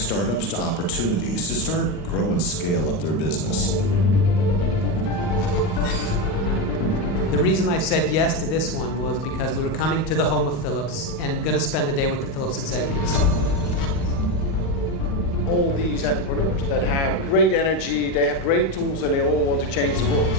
startups to opportunities to start, grow, and scale up their business. The reason I said yes to this one was because we were coming to the home of Philips and going to spend the day with the Philips executives. All these entrepreneurs that have great energy, they have great tools, and they all want to change the world.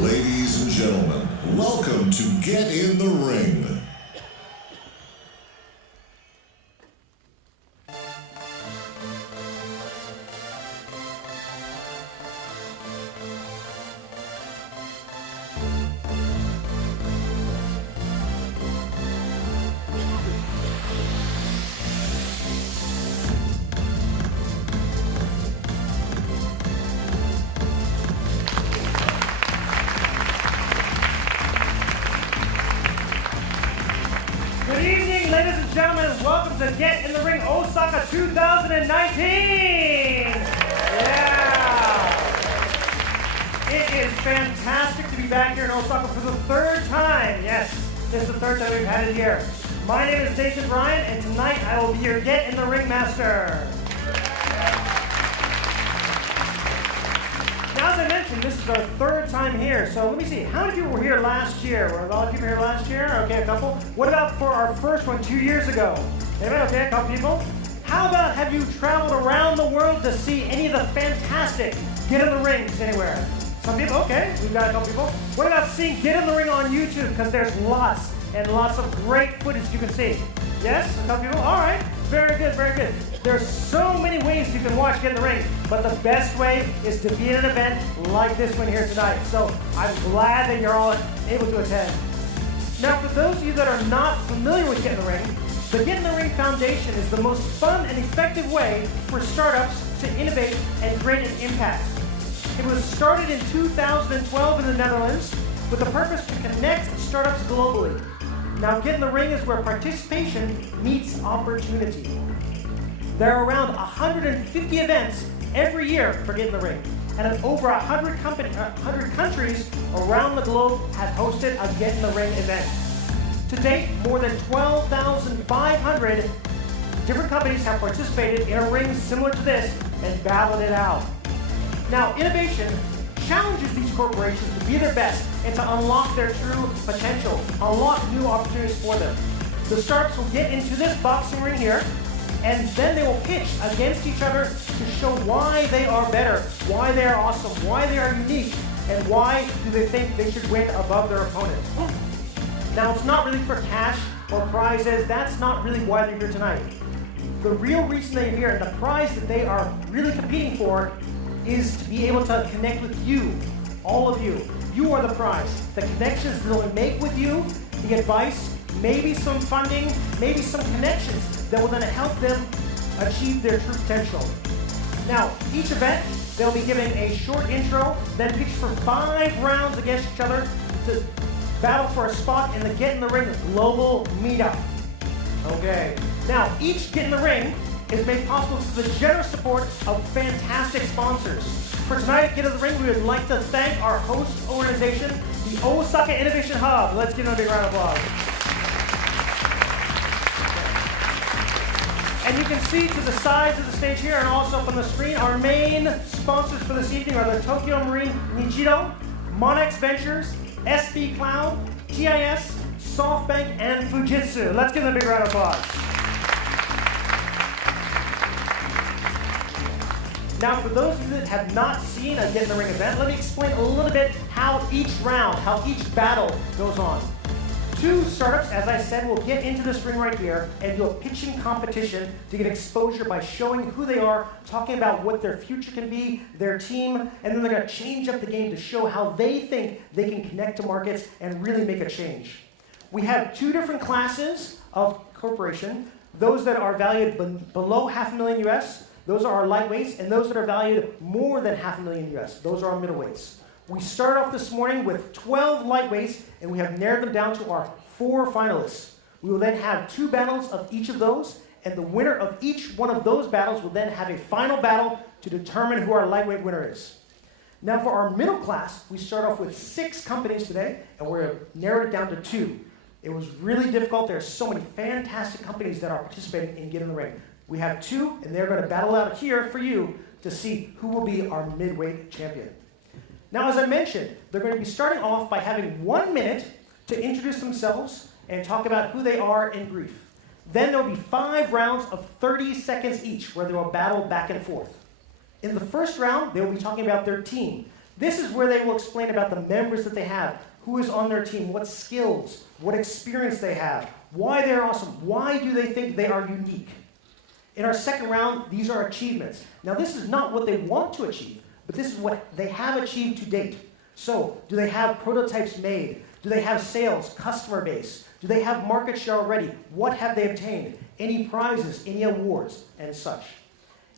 Ladies and gentlemen, welcome to Get in the Ring. Good evening, ladies and gentlemen. Welcome to Get in the Ring Osaka 2019. Yeah. It is fantastic to be back here in Osaka for the third time. Yes, this is the third time we've had it here. My name is Nathan Ryan, and tonight I will be your Get in the Ring master. Now, as I mentioned, this is our third time here, so let me see. How many people were here last year? Were a lot of people here last year? Okay, a couple. What about for our first one 2 years ago? Anybody? Okay, a couple people. How about have you traveled around the world to see any of the fantastic Get in the Rings anywhere? Some people, okay, we've got a couple people. What about seeing Get in the Ring on YouTube? Because there's lots and lots of great footage you can see. Yes, a couple people? All right, very good, very good. There's so many ways you can watch Get in the Ring, but the best way is to be at an event like this one here tonight. So I'm glad that you're all able to attend. Now, for those of you that are not familiar with Get in the Ring, the Get in the Ring Foundation is the most fun and effective way for startups to innovate and create an impact. It was started in 2012 in the Netherlands with the purpose to connect startups globally. Now, Get in the Ring is where participation meets opportunity. There are around 150 events every year for Get in the Ring, and over 100 countries around the globe have hosted a Get in the Ring event. To date, more than 12,500 different companies have participated in a ring similar to this and battled it out. Now, innovation challenges these corporations to be their best and to unlock their true potential, unlock new opportunities for them. The startups will get into this boxing ring here, and then they will pitch against each other to show why they are better, why they are awesome, why they are unique, and why do they think they should win above their opponent. Now, it's not really for cash or prizes. That's not really why they're here tonight. The real reason they're here and the prize that they are really competing for is to be able to connect with you, all of you. You are the prize. The connections that they'll make with you, the advice, maybe some funding, maybe some connections that will then help them achieve their true potential. Now, each event, they'll be given a short intro, then pitch for 5 rounds against each other to battle for a spot in the Get in the Ring global meetup. Okay. Now, each Get in the Ring is made possible through the generous support of fantastic sponsors. For tonight at Get in the Ring, we would like to thank our host organization, the Osaka Innovation Hub. Let's give them a big round of applause. And you can see to the sides of the stage here and also up on the screen, our main sponsors for this evening are the Tokyo Marine Nichido, Monex Ventures, SB Cloud, TIS, SoftBank, and Fujitsu. Let's give them a big round of applause. Now, for those of you that have not seen a Get in the Ring event, let me explain a little bit how each round, how each battle goes on. 2 startups, as I said, will get into this ring right here and do a pitching competition to get exposure by showing who they are, talking about what their future can be, their team, and then they're going to change up the game to show how they think they can connect to markets and really make a change. We have 2 different classes of corporation. Those that are valued below $500,000 US, those are our lightweights, and those that are valued more than $500,000 US, those are our middleweights. We started off this morning with 12 lightweights, and we have narrowed them down to our 4 finalists. We will then have 2 battles of each of those, and the winner of each one of those battles will then have a final battle to determine who our lightweight winner is. Now for our middle class, we start off with 6 companies today, and we're narrowed it down to 2. It was really difficult. There are so many fantastic companies that are participating in Get in the Ring. We have 2, and they're going to battle out here for you to see who will be our midweight champion. Now, as I mentioned, they're going to be starting off by having 1 minute to introduce themselves and talk about who they are in brief. Then there will be 5 rounds of 30 seconds each where they will battle back and forth. In the first round, they will be talking about their team. This is where they will explain about the members that they have, who is on their team, what skills, what experience they have, why they're awesome, why do they think they are unique. In our second round, these are achievements. Now, this is not what they want to achieve, but this is what they have achieved to date. So, do they have prototypes made? Do they have sales, customer base? Do they have market share already? What have they obtained? Any prizes, any awards, and such.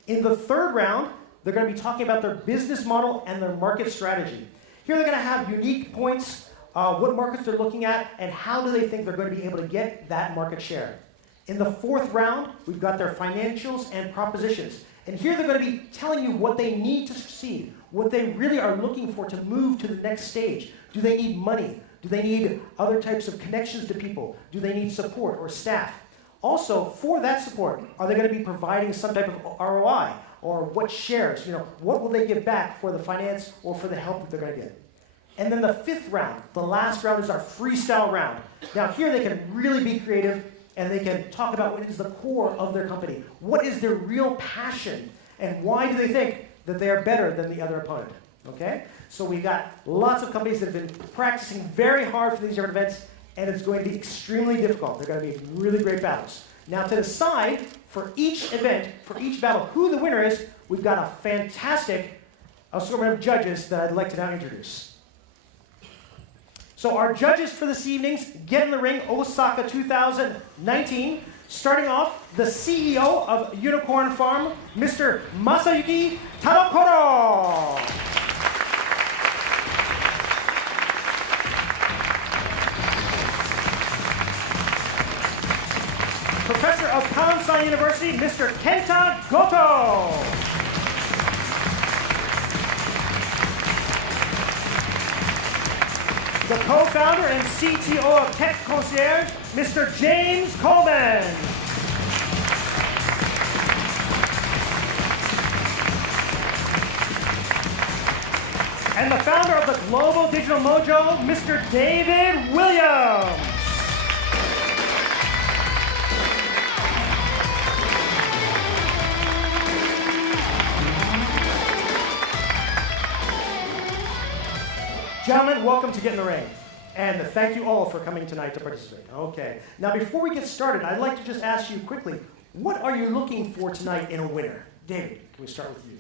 In the third round, they're going to be talking about their business model and their market strategy. Here they're going to have unique points, what markets they're looking at, and how do they think they're going to be able to get that market share. In the fourth round, we've got their financials and propositions. And here they're going to be telling you what they need to succeed, what they really are looking for to move to the next stage. Do they need money? Do they need other types of connections to people? Do they need support or staff? Also, for that support, are they going to be providing some type of ROI? Or what shares? What will they give back for the finance or for the help that they're going to get? And then the fifth round, the last round, is our freestyle round. Now here they can really be creative and they can talk about what is the core of their company. What is their real passion? And why do they think that they are better than the other opponent? Okay? So we got lots of companies that have been practicing very hard for these different events, and it's going to be extremely difficult. They're going to be really great battles. Now to decide for each event, for each battle, who the winner is, we've got a fantastic assortment of judges that I'd like to now introduce. So our judges for this evening's Get in the Ring Osaka 2019, starting off, the CEO of Unicorn Farm, Mr. Masayuki Tadokoro. Professor of Kansai University, Mr. Kenta Goto. The co-founder and CTO of Tech Concierge, Mr. James Coleman. And the founder of the Global Digital Mojo, Mr. David Williams. Gentlemen, welcome to Get in the Ring. And thank you all for coming tonight to participate. Okay. Now, before we get started, I'd like to just ask you quickly, what are you looking for tonight in a winner? David, can we start with you?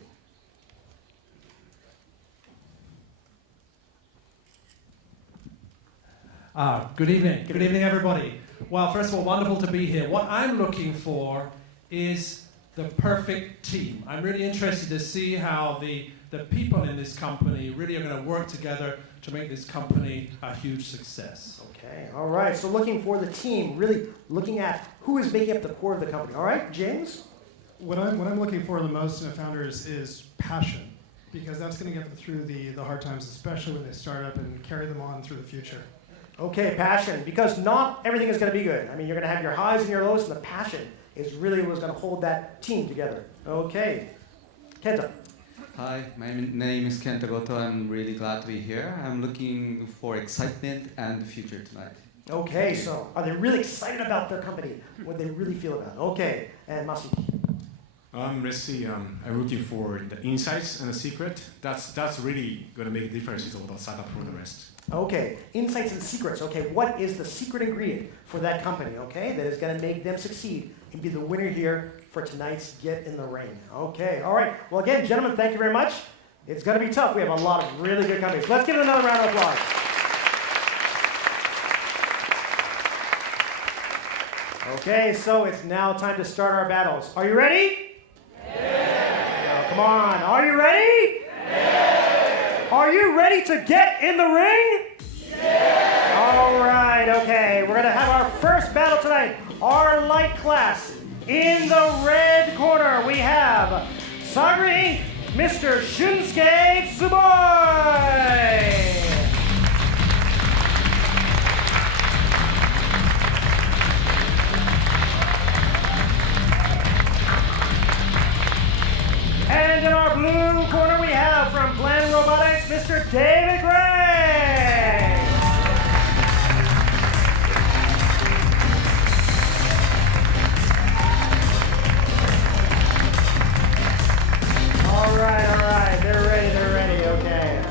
Good evening. Good evening, everybody. Well, first of all, wonderful to be here. What I'm looking for is the perfect team. I'm really interested to see how the people in this company really are going to work together to make this company a huge success. Okay, all right. So looking for the team, really looking at who is making up the core of the company. All right, James? What I'm looking for the most in a founder is passion, because that's going to get them through the hard times, especially when they start up, and carry them on through the future. Okay, passion, because not everything is going to be good. I mean, you're going to have your highs and your lows, and the passion is really what's going to hold that team together. Okay, Kenta. Hi, my name is Kenta Goto. I'm really glad to be here. I'm looking for excitement and the future tonight. Okay, so are they really excited about their company? What they really feel about it? Okay, and Masuki. Let's see. I'm looking for the insights and the secret. That's really going to make a difference with all the setup for the rest. Okay, insights and secrets. Okay, what is the secret ingredient for that company? Okay, that is going to make them succeed and be the winner here for tonight's Get in the Ring. Okay, all right. Well, again, gentlemen, thank you very much. It's going to be tough. We have a lot of really good companies. Let's give it another round of applause. Okay, so it's now time to start our battles. Are you ready? Yeah. Come on. Are you ready? Yeah. Are you ready to get in the ring? Yeah. All right, okay. We're going to have our first battle tonight. Our light class. In the red corner, we have Sagri Inc., Mr. Shunsuke Tsuboi. And in our blue corner, we have from Plan Robotics, Mr. David Gray. All right. They're ready, okay.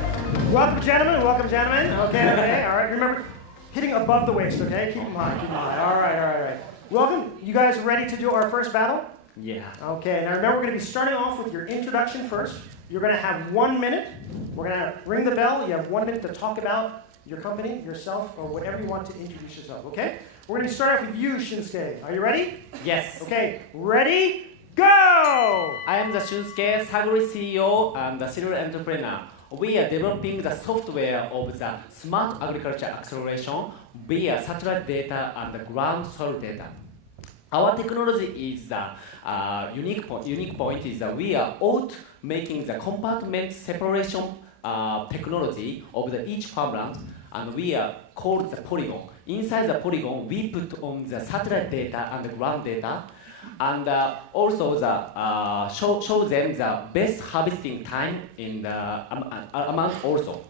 Welcome, gentlemen. Okay, all right. Remember, hitting above the waist, okay? Keep them high. All right. Welcome. You guys ready to do our first battle? Yeah. Okay, now remember we're going to be starting off with your introduction first. You're going to have 1 minute. We're going to ring the bell. You have 1 minute to talk about your company, yourself, or whatever you want to introduce yourself, okay? We're going to start off with you, Shinsuke. Are you ready? Yes. Okay, ready, go! I am the Shunsuke Saguri CEO and the serial entrepreneur. We are developing the software of the smart agriculture acceleration via satellite data and ground soil data. Our technology is the unique point is that we are making the compartment separation technology of each farmland, and we are called the polygon. Inside the polygon, we put on the satellite data and the ground data, and also the show them the best harvesting time in the amount also.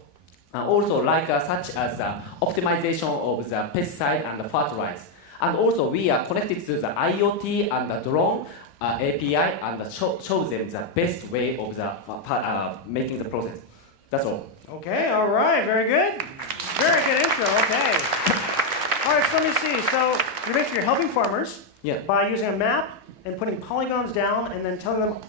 Also such as the optimization of the pesticide and the fertilizer. And also we are connected to the IoT and the drone API and show them the best way of the making the process. That's all. Okay, all right, very good. Very good intro, okay. All right, so let me see. So you're basically helping farmers by using a map and putting polygons down and then telling them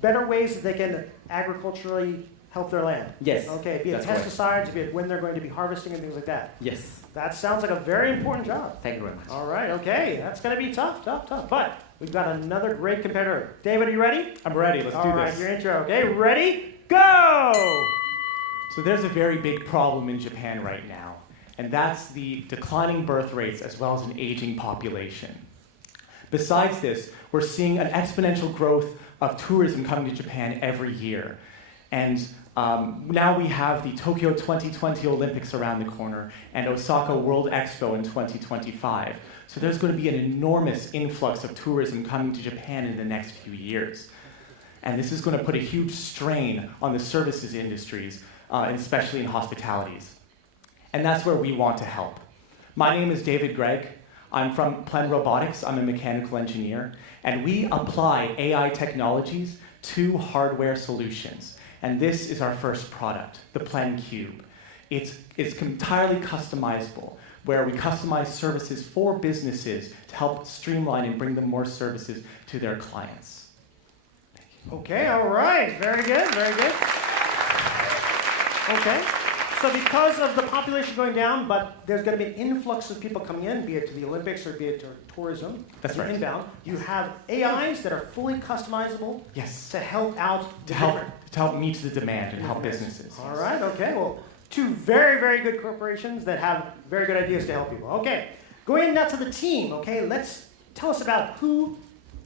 better ways that they can agriculturally help their land. Yes. Okay, be it pesticides, be it when they're going to be harvesting and things like that. Yes. That sounds like a very important job. Thank you very much. All right, okay. That's going to be tough. But we've got another great competitor. David, are you ready? I'm ready. Let's do All right, this. your intro. Okay, ready? Go! So there's a very big problem in Japan right now, and that's the declining birth rates as well as an aging population. Besides this, we're seeing an exponential growth of tourism coming to Japan every year. And now we have the Tokyo 2020 Olympics around the corner and Osaka World Expo in 2025. So there's going to be an enormous influx of tourism coming to Japan in the next few years. And this is going to put a huge strain on the services industries, especially in hospitalities. And that's where we want to help. My name is David Gregg. I'm from Plan Robotics. I'm a mechanical engineer. And we apply AI technologies to hardware solutions. And this is our first product, the Plan Cube. It's entirely customizable, where we customize services for businesses to help streamline and bring them more services to their clients. Okay, all right. Very good. Okay. So because of the population going down, but there's going to be an influx of people coming in, be it to the Olympics or be it to tourism, That's right. Inbound, you have AIs that are fully customizable to help out to help meet the demand and help businesses. All right, okay. Well, two very, very good corporations that have very good ideas to help people. Okay, going now to the team, okay? Tell us about who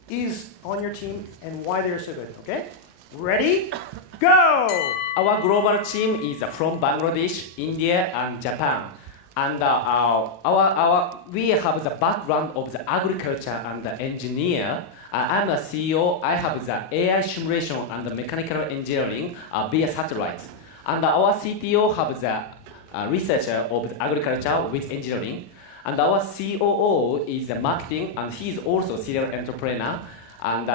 is on your team and why they're so good, okay? Ready? Go! Our global team is from Bangladesh, India, and Japan. And we have the background of the agriculture and the engineer. I'm a CEO. I have the AI simulation and the mechanical engineering via satellite. And our CTO have the researcher of the agriculture with engineering. And our COO is the marketing, and he's also serial entrepreneur and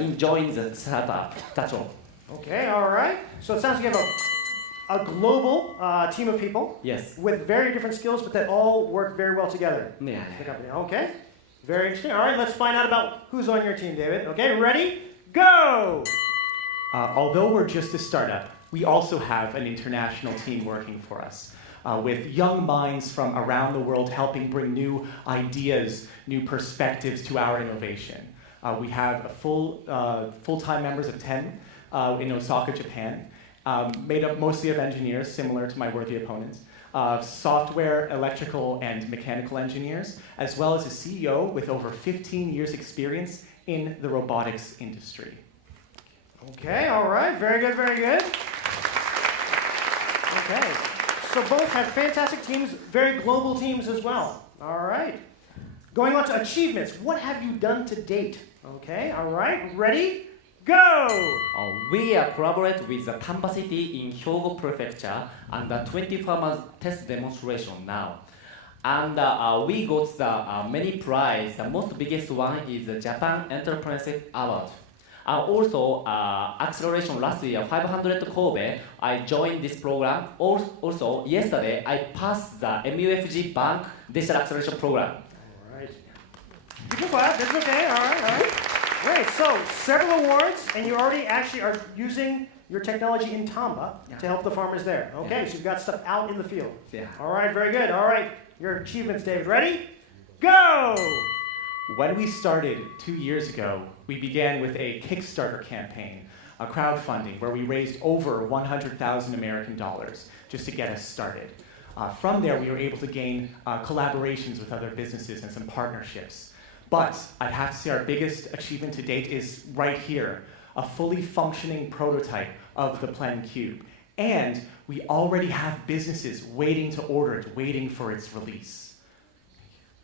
enjoying the startup. That's all. Okay, all right. So it sounds like you have a global team of people. Yes. With very different skills, but that all work very well together. Yeah. The company. Okay. Very interesting. All right, let's find out about who's on your team, David. Okay, ready? Go! Although we're just a startup, we also have an international team working for us, with young minds from around the world helping bring new ideas, new perspectives to our innovation. We have full-time members of 10 in Osaka, Japan, made up mostly of engineers, similar to my worthy opponents, software, electrical, and mechanical engineers, as well as a CEO with over 15 years' experience in the robotics industry. Okay, all right, very good, very good. Okay, so both have fantastic teams, very global teams as well. All right. Going on to achievements, what have you done to date? Okay, all right, ready, go! We collaborate with the Tamba City in Hyogo Prefecture and the 20 farmers test demonstration now. And we got the many prizes. The most biggest one is the Japan Entrepreneurship Award. Also, acceleration last year, 500 Kobe, I joined this program. Also, yesterday, I passed the MUFG Bank Digital Acceleration Program. All right. You can clap, that's okay, all right, all right. Great, so several awards, and you already actually are using your technology in Tamba to help the farmers there. Okay, so you've got stuff out in the field. Yeah. All right, very good. All right, your achievements, David. Ready? Go! When we started 2 years ago, we began with a Kickstarter campaign, a crowdfunding, where we raised over 100,000 American dollars just to get us started. From there, we were able to gain collaborations with other businesses and some partnerships. But I'd have to say our biggest achievement to date is right here, a fully functioning prototype of the Plen Cube. And we already have businesses waiting to order it, waiting for its release.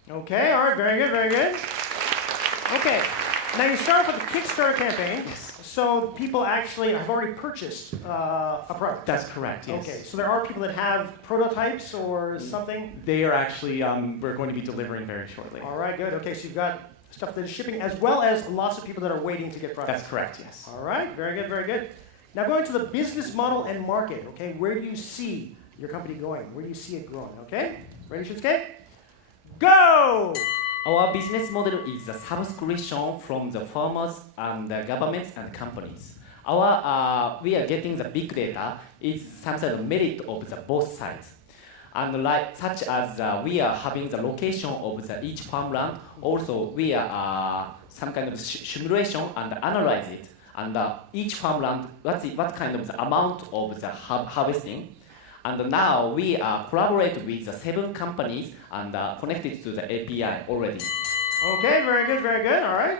Okay, all right, very good, very good. Okay, now you start off with a Kickstarter campaign, so people actually have already purchased a product. That's correct, yes. Okay, so there are people that have prototypes or something? They are actually, we're going to be delivering very shortly. All right, good. Okay, so you've got stuff that is shipping as well as lots of people that are waiting to get products. That's correct, yes. All right, very good, very good. Now going to the business model and market, okay? Where do you see your company going? Where do you see it growing, okay? Ready, Shinsuke? Go! Our business model is the subscription from the farmers and the governments and companies. We are getting the big data is some sort of merit of the both sides. And like such as we are having the location of the each farmland, also we are some kind of simulation and analyze it. And each farmland, what kind of the amount of the harvesting. And now we collaborate with the 7 companies and connected to the API already. Okay, very good, very good. All right.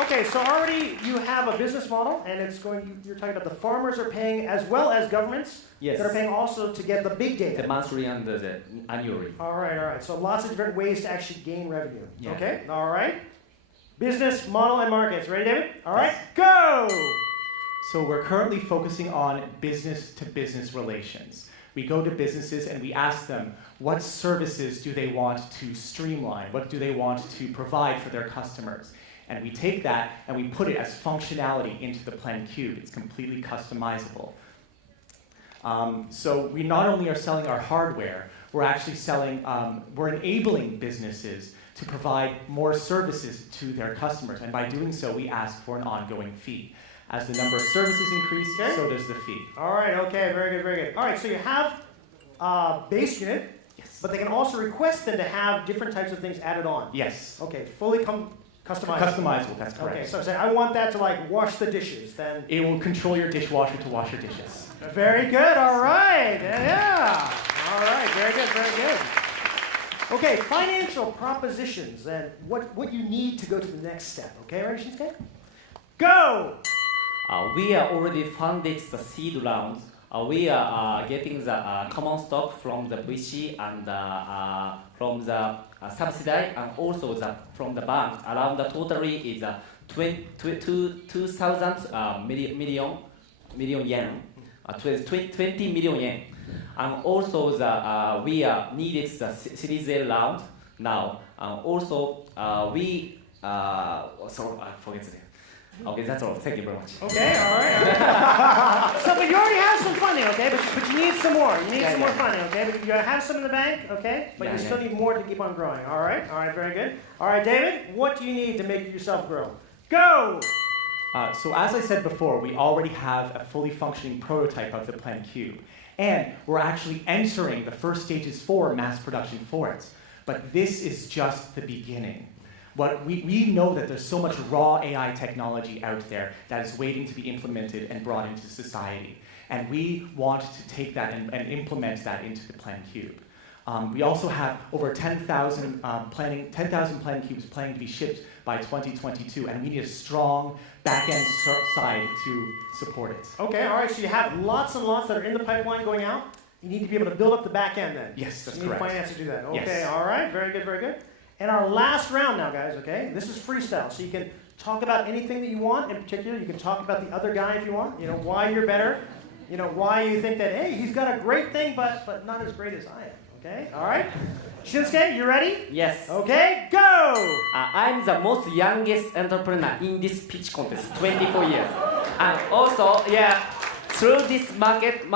Okay, so already you have a business model, and it's going. You're talking about the farmers are paying as well as governments that are paying also to get the big data. The monthly and the annually. All right, all right. So lots of different ways to actually gain revenue. Yeah. Okay, all right. Business model and markets. Ready, David? All right, go. So we're currently focusing on business-to-business relations. We go to businesses and we ask them what services do they want to streamline, what do they want to provide for their customers. And we take that and we put it as functionality into the Plen Cube. It's completely customizable. So we not only are selling our hardware, we're actually selling, we're enabling businesses to provide more services to their customers. And by doing so, we ask for an ongoing fee. As the number of services increase, so does the fee. All right, okay, very good, very good. All right, so you have base unit, but they can also request them to have different types of things added on. Yes. Okay, fully customizable. Customizable, that's correct. Okay, so say I want that to like wash the dishes, then. It will control your dishwasher to wash your dishes. Very good, all right, yeah. All right, very good, very good. Okay, financial propositions and what you need to go to the next step. Okay, ready, Shinsuke? Go! We are already funded the seed rounds. We are getting the common stock from the VC and from the subsidy and also from the bank. Around the totally is 2,000 million yen, 20 million yen. And also we are needed the Series A round now. Also we sorry, I forget it. Okay, that's all. Thank you very much. Okay, all right. So, but you already have some funding, okay? But you need some more. You need some more funding, okay? But you have some in the bank, okay? But you still need more to keep on growing. All right, very good. All right, David, what do you need to make yourself grow? Go! So as I said before, we already have a fully functioning prototype of the Plan Cube. And we're actually entering the first stages for mass production for it. But this is just the beginning. We know that there's so much raw AI technology out there that is waiting to be implemented and brought into society. And we want to take that and implement that into the Plan Cube. We also have over 10,000 Plan Cubes planning to be shipped by 2022, and we need a strong back-end side to support it. Okay, all right, so you have lots and lots that are in the pipeline going out. You need to be able to build up the back end then. Yes, that's you need correct. finance to do that. Okay, Yes. all right, very good, very good. And our last round now, guys, okay? This is freestyle, so you can talk about anything that you want. In particular, you can talk about the other guy if you want, why you're better, why you think that, hey, he's got a great thing, but not as great as I am, okay? All right? Shinsuke, you ready? Yes. Okay, go! I'm the most youngest entrepreneur in this pitch contest, 24 years. And also, through this market,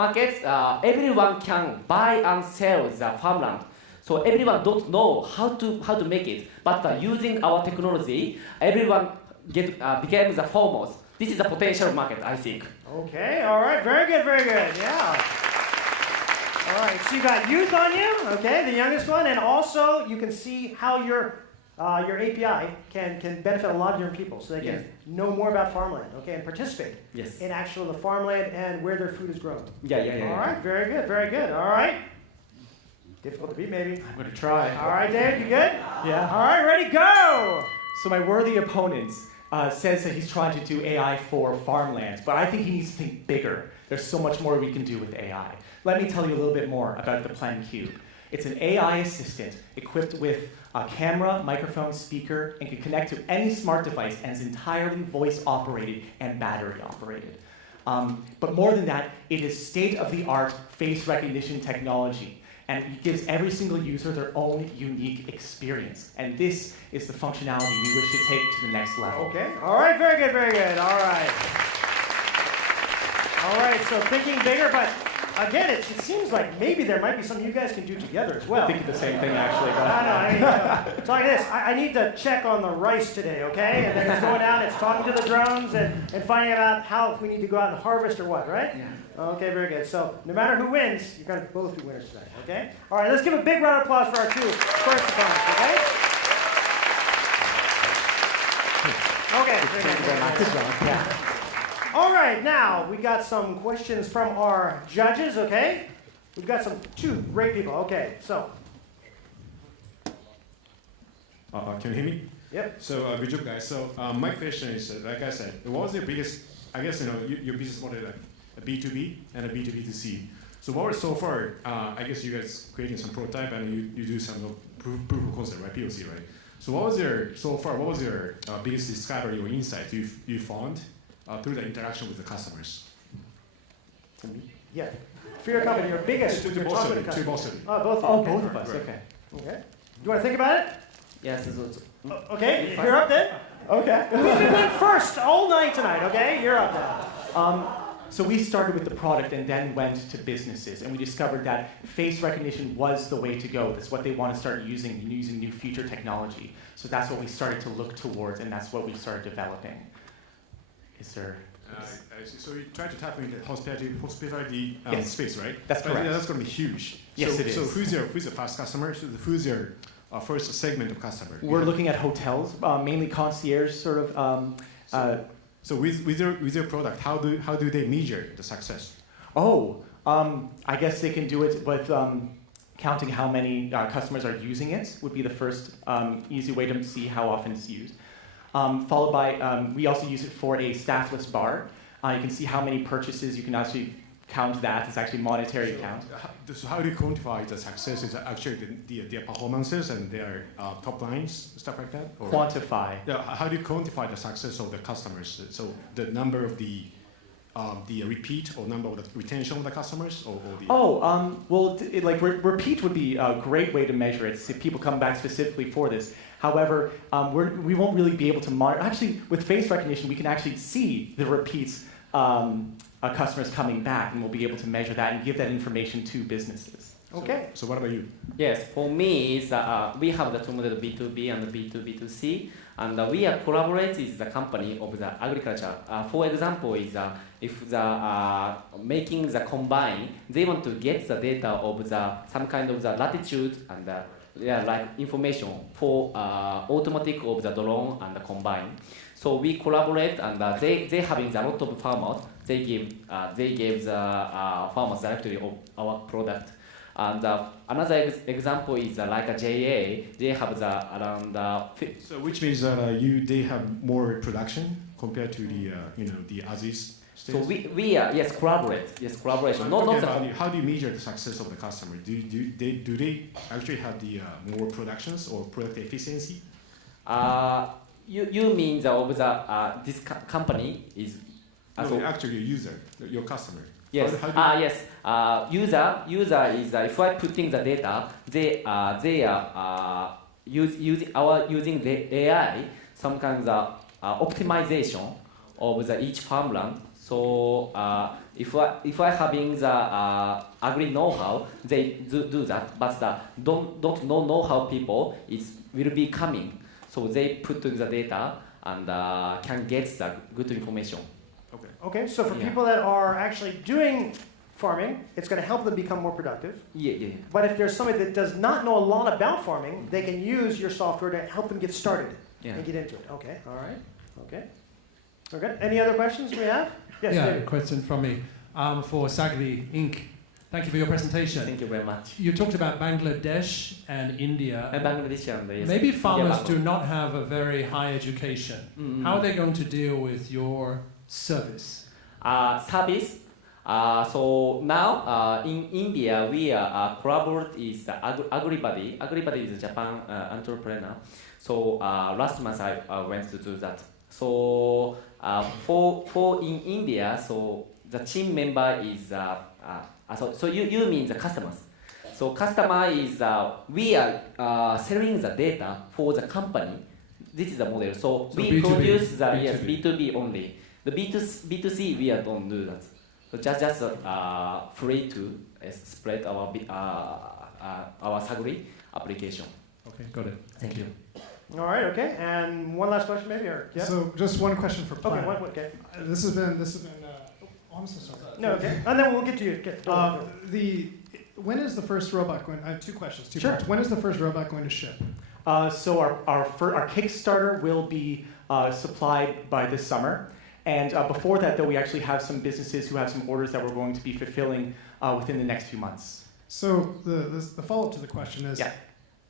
everyone can buy and sell the farmland. So everyone don't know how to make it, but using our technology, everyone became the foremost. This is a potential market, I think. Okay, all right, very good, yeah. All right, so you got youth on you, okay, the youngest one, and also you can see how your API can benefit a lot of different people, so they can know more about farmland, okay, and participate in actual the farmland and where their food is grown. Yeah. All right, very good. All right. Difficult to beat, maybe. I'm going to try. All right, Dave, you good? Yeah. All right, ready, go! So my worthy opponent says that he's trying to do AI for farmlands, but I think he needs to think bigger. There's so much more we can do with AI. Let me tell you a little bit more about the Plan Cube. It's an AI assistant equipped with a camera, microphone, speaker, and can connect to any smart device and is entirely voice-operated and battery-operated. But more than that, it is state-of-the-art face recognition technology. And it gives every single user their own unique experience. And this is the functionality we wish to take to the next level. Okay, all right, very good. All right, so thinking bigger, but again, it seems like maybe there might be something you guys can do together as well. I think the same thing, actually. It's like this. I need to check on the rice today, okay? And then it's going out, it's talking to the drones and finding out if we need to go out and harvest or what, right? Yeah. Okay, very good. So no matter who wins, you're going to both be winners tonight, okay? All right, let's give a big round of applause for our two first opponents, okay? Okay. Thank you very much. Good job. Yeah. All right, now we got some questions from our judges, okay? We've got two great people, okay, so. Can you hear me? Yep. So, good job, guys. So, my question is, like I said, what was your biggest, I guess, your business model, like a B2B and a B2B2C. So, what was so far, I guess you guys creating some prototype and you do some proof of concept, right? POC, right? So, what was your biggest discovery or insight you found through the interaction with the customers? For me? Yeah. For your company, your biggest. To both of you. Oh, both of us. Okay. Okay. You want to think about it? Yes. Okay, you're up then. Okay. Who's going to win first all night tonight, okay? You're up then. So we started with the product and then went to businesses, and we discovered that face recognition was the way to go. That's what they want to start using new future technology. So that's what we started to look towards, and that's what we started developing. Is there? So you try to tap into the hospitality space, right? That's correct. That's going to be huge. Yes, it is. So who's your first customer? So who's your first segment of customer? We're looking at hotels, mainly concierge sort of. So with your product, how do they measure the success? I guess they can do it with counting how many customers are using it would be the first easy way to see how often it's used. Followed by, we also use it for a staffless bar. You can see how many purchases, you can actually count that. It's actually monetary count. So how do you quantify the success? Is actually their performances and their top lines, stuff like that? Or quantify. Yeah, how do you quantify the success of the customers? So the number of the repeat or number of the retention of the customers? Repeat would be a great way to measure it. If people come back specifically for this. However, we won't really be able to monitor. Actually, with face recognition, we can actually see the repeats customers coming back, and we'll be able to measure that and give that information to businesses. Okay. So what about you? Yes, for me, we have the two models, B2B and B2B2C. And we are collaborate with the company of the agriculture. For example, is if the making the combine, they want to get the data of the some kind of the latitude and like information for automatic of the drone and the combine. So we collaborate and they having a lot of farmers. They give the farmers directly of our product. And another example is like a JA. They have the around. So which means they have more production compared to the the Aziz. So we yes collaborate, yes collaboration. How do you measure the success of the customer? Do they actually have the more productions or product efficiency? You mean the of the this company is actually user, your customer. Yes. Yes. User is if I putting the data, they are using the AI some kind of optimization of the each farmland. So if I having the agri know-how, they do that. But the don't know-how people will be coming. So they put the data and can get the good information. Okay, so for people that are actually doing farming, it's going to help them become more productive. Yeah. But if there's somebody that does not know a lot about farming, they can use your software to help them get started and get into it. Okay, all right. Okay. Okay. Any other questions we have? Yes, yeah, David. a question from me for Sagri Inc. Thank you for your presentation. Thank you very much. You talked about Bangladesh and India. Bangladesh and yes. Maybe farmers do not have a very high education. Mm-hmm. How are they going to deal with your service? Service. So now in India we are collaborate is the Agribody. Agribody is a Japan entrepreneur. So last month I went to do that. So for in India, so the team member is so you mean the customers. So customer is we are selling the data for the company. This is the model. So we B2B, produce the B2B. yes B2B only. The B2C we don't do that. So just free to spread our Sagri application. Okay, got it. Thank you. All right, okay. And one last question maybe, or yeah? So just one question for Plaid. Okay, okay. This has been. Oh, I'm so sorry. No, okay. And then we'll get to you. When is the first robot going? I have two questions. Two Sure. parts. When is the first robot going to ship? So our Kickstarter will be supplied by this summer. And before that, though, we actually have some businesses who have some orders that we're going to be fulfilling within the next few months. So the follow-up to the question is,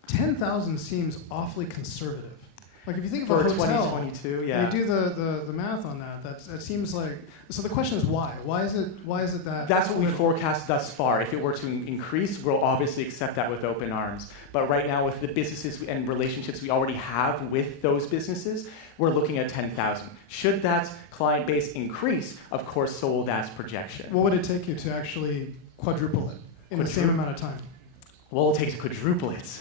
10,000 seems awfully conservative. Like if you think of a hotel, 2022, yeah. you do the math on that. That seems like. So the question is why? Why is it that? That's what we forecast thus far. If it were to increase, we'll obviously accept that with open arms. But right now, with the businesses and relationships we already have with those businesses, we're looking at 10,000. Should that client base increase, of course, so will that projection. What would it take you to actually quadruple it in the same amount of time? Well, it'll take to quadruple it.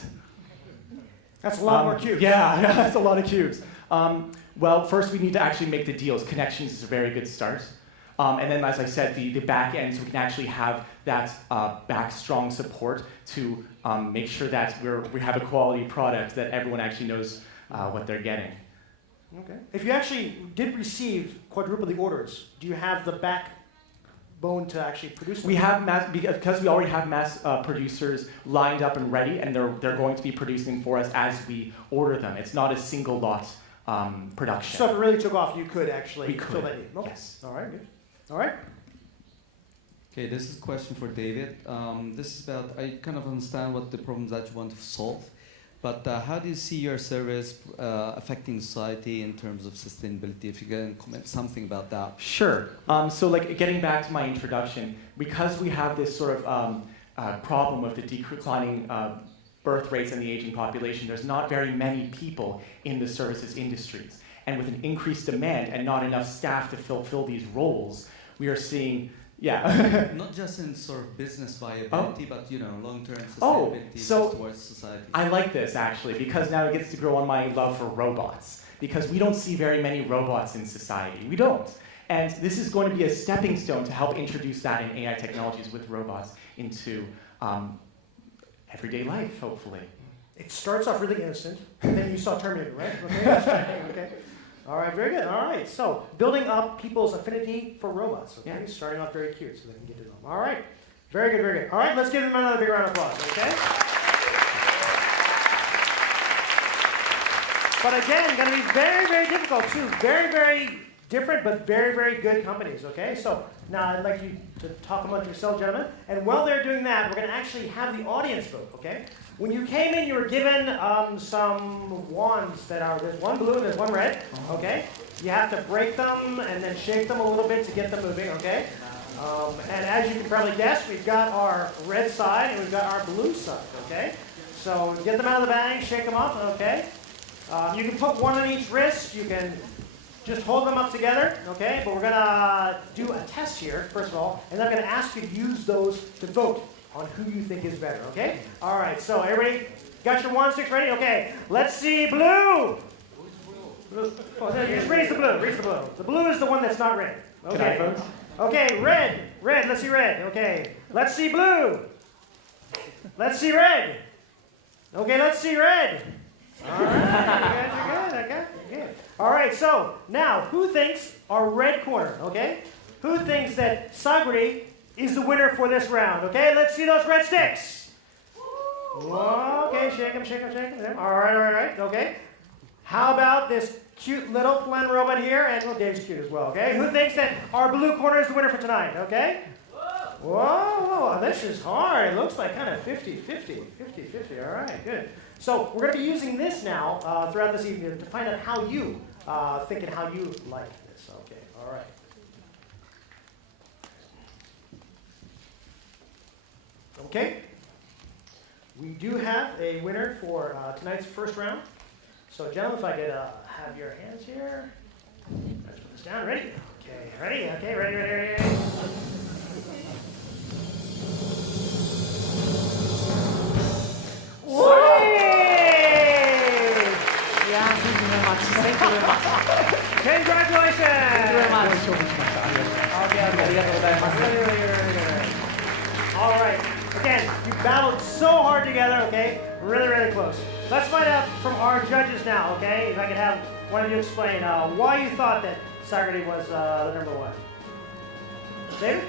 That's a lot more cubes. Yeah, that's a lot of cubes. Well, first we need to actually make the deals. Connections is a very good start. And then, as I said, the back end, so we can actually have that back strong support to make sure that we have a quality product that everyone actually knows what they're getting. Okay. If you actually did receive quadruple the orders, do you have the backbone to actually produce them? We have because we already have mass producers lined up and ready, and they're going to be producing for us as we order them. It's not a single lot production. So if it really took off, you could actually We could. fill that need. Okay. Yes. All right. Good. All right. Okay, this is a question for David. This is about, I kind of understand what the problems that you want to solve, but how do you see your service affecting society in terms of sustainability? If you can comment something about that. Sure. So like getting back to my introduction, because we have this sort of problem of the declining birth rates and the aging population, there's not very many people in the services industries. And with an increased demand and not enough staff to fulfill these roles, we are seeing, Not just in sort of business viability, but long-term sustainability towards society. I like this actually, because now it gets to grow on my love for robots. Because we don't see very many robots in society. We don't. And this is going to be a stepping stone to help introduce that in AI technologies with robots into everyday life, hopefully. it starts off really innocent, and then you saw Terminator, right? Okay, that's right. Okay. All right, very good. All right, so building up people's affinity for robots. Okay, starting off very cute so they can get to them. All right, very good, very good. All right, let's give them another big round of applause. Okay. But again, going to be very, very difficult too. Very, very different, but very, very good companies. Okay, so now I'd like you to talk amongst yourselves, gentlemen. And while they're doing that, we're going to actually have the audience vote. Okay. When you came in, you were given some wands that are, there's one blue and there's one red, okay? You have to break them and then shake them a little bit to get them moving, okay? And as you can probably guess, we've got our red side and we've got our blue side, okay? So get them out of the bag, shake them up, okay? You can put one on each wrist, you can just hold them up together, okay? But we're gonna do a test here, first of all, and I'm gonna ask you to use those to vote on who you think is better, okay? All right, so everybody got your wand sticks ready? Okay, let's see blue. Blue. Oh, just raise the blue, raise the blue. The blue is the one that's not red. Okay. Okay, red, let's see red. Okay, let's see blue. Let's see red. Okay, let's see red. All right, you guys are good, okay? Good. All right, so now, who thinks our red corner, okay? Who thinks that Saguri is the winner for this round, okay? Let's see those red sticks. Whoa, okay, shake them, shake them, shake them. All right, okay. How about this cute little plan robot here? And, well, Dave's cute as well, okay? Who thinks that our blue corner is the winner for tonight, okay? Whoa, this is hard. It looks like kind of 50-50, all right, good. So we're going to be using this now throughout this evening to find out how you think and how you like this, okay, all right. Okay, we do have a winner for tonight's first round. So, gentlemen, if I could have your hands here. Let's put this down. Ready? Okay, ready? Okay, ready. Yeah, thank you very much. Thank you very much. Congratulations! Thank you very much. Okay. All right. Again, you battled so hard together, okay? Really, really close. Let's find out from our judges now, okay? If I could have one of you explain why you thought that Saguri was the number one. David?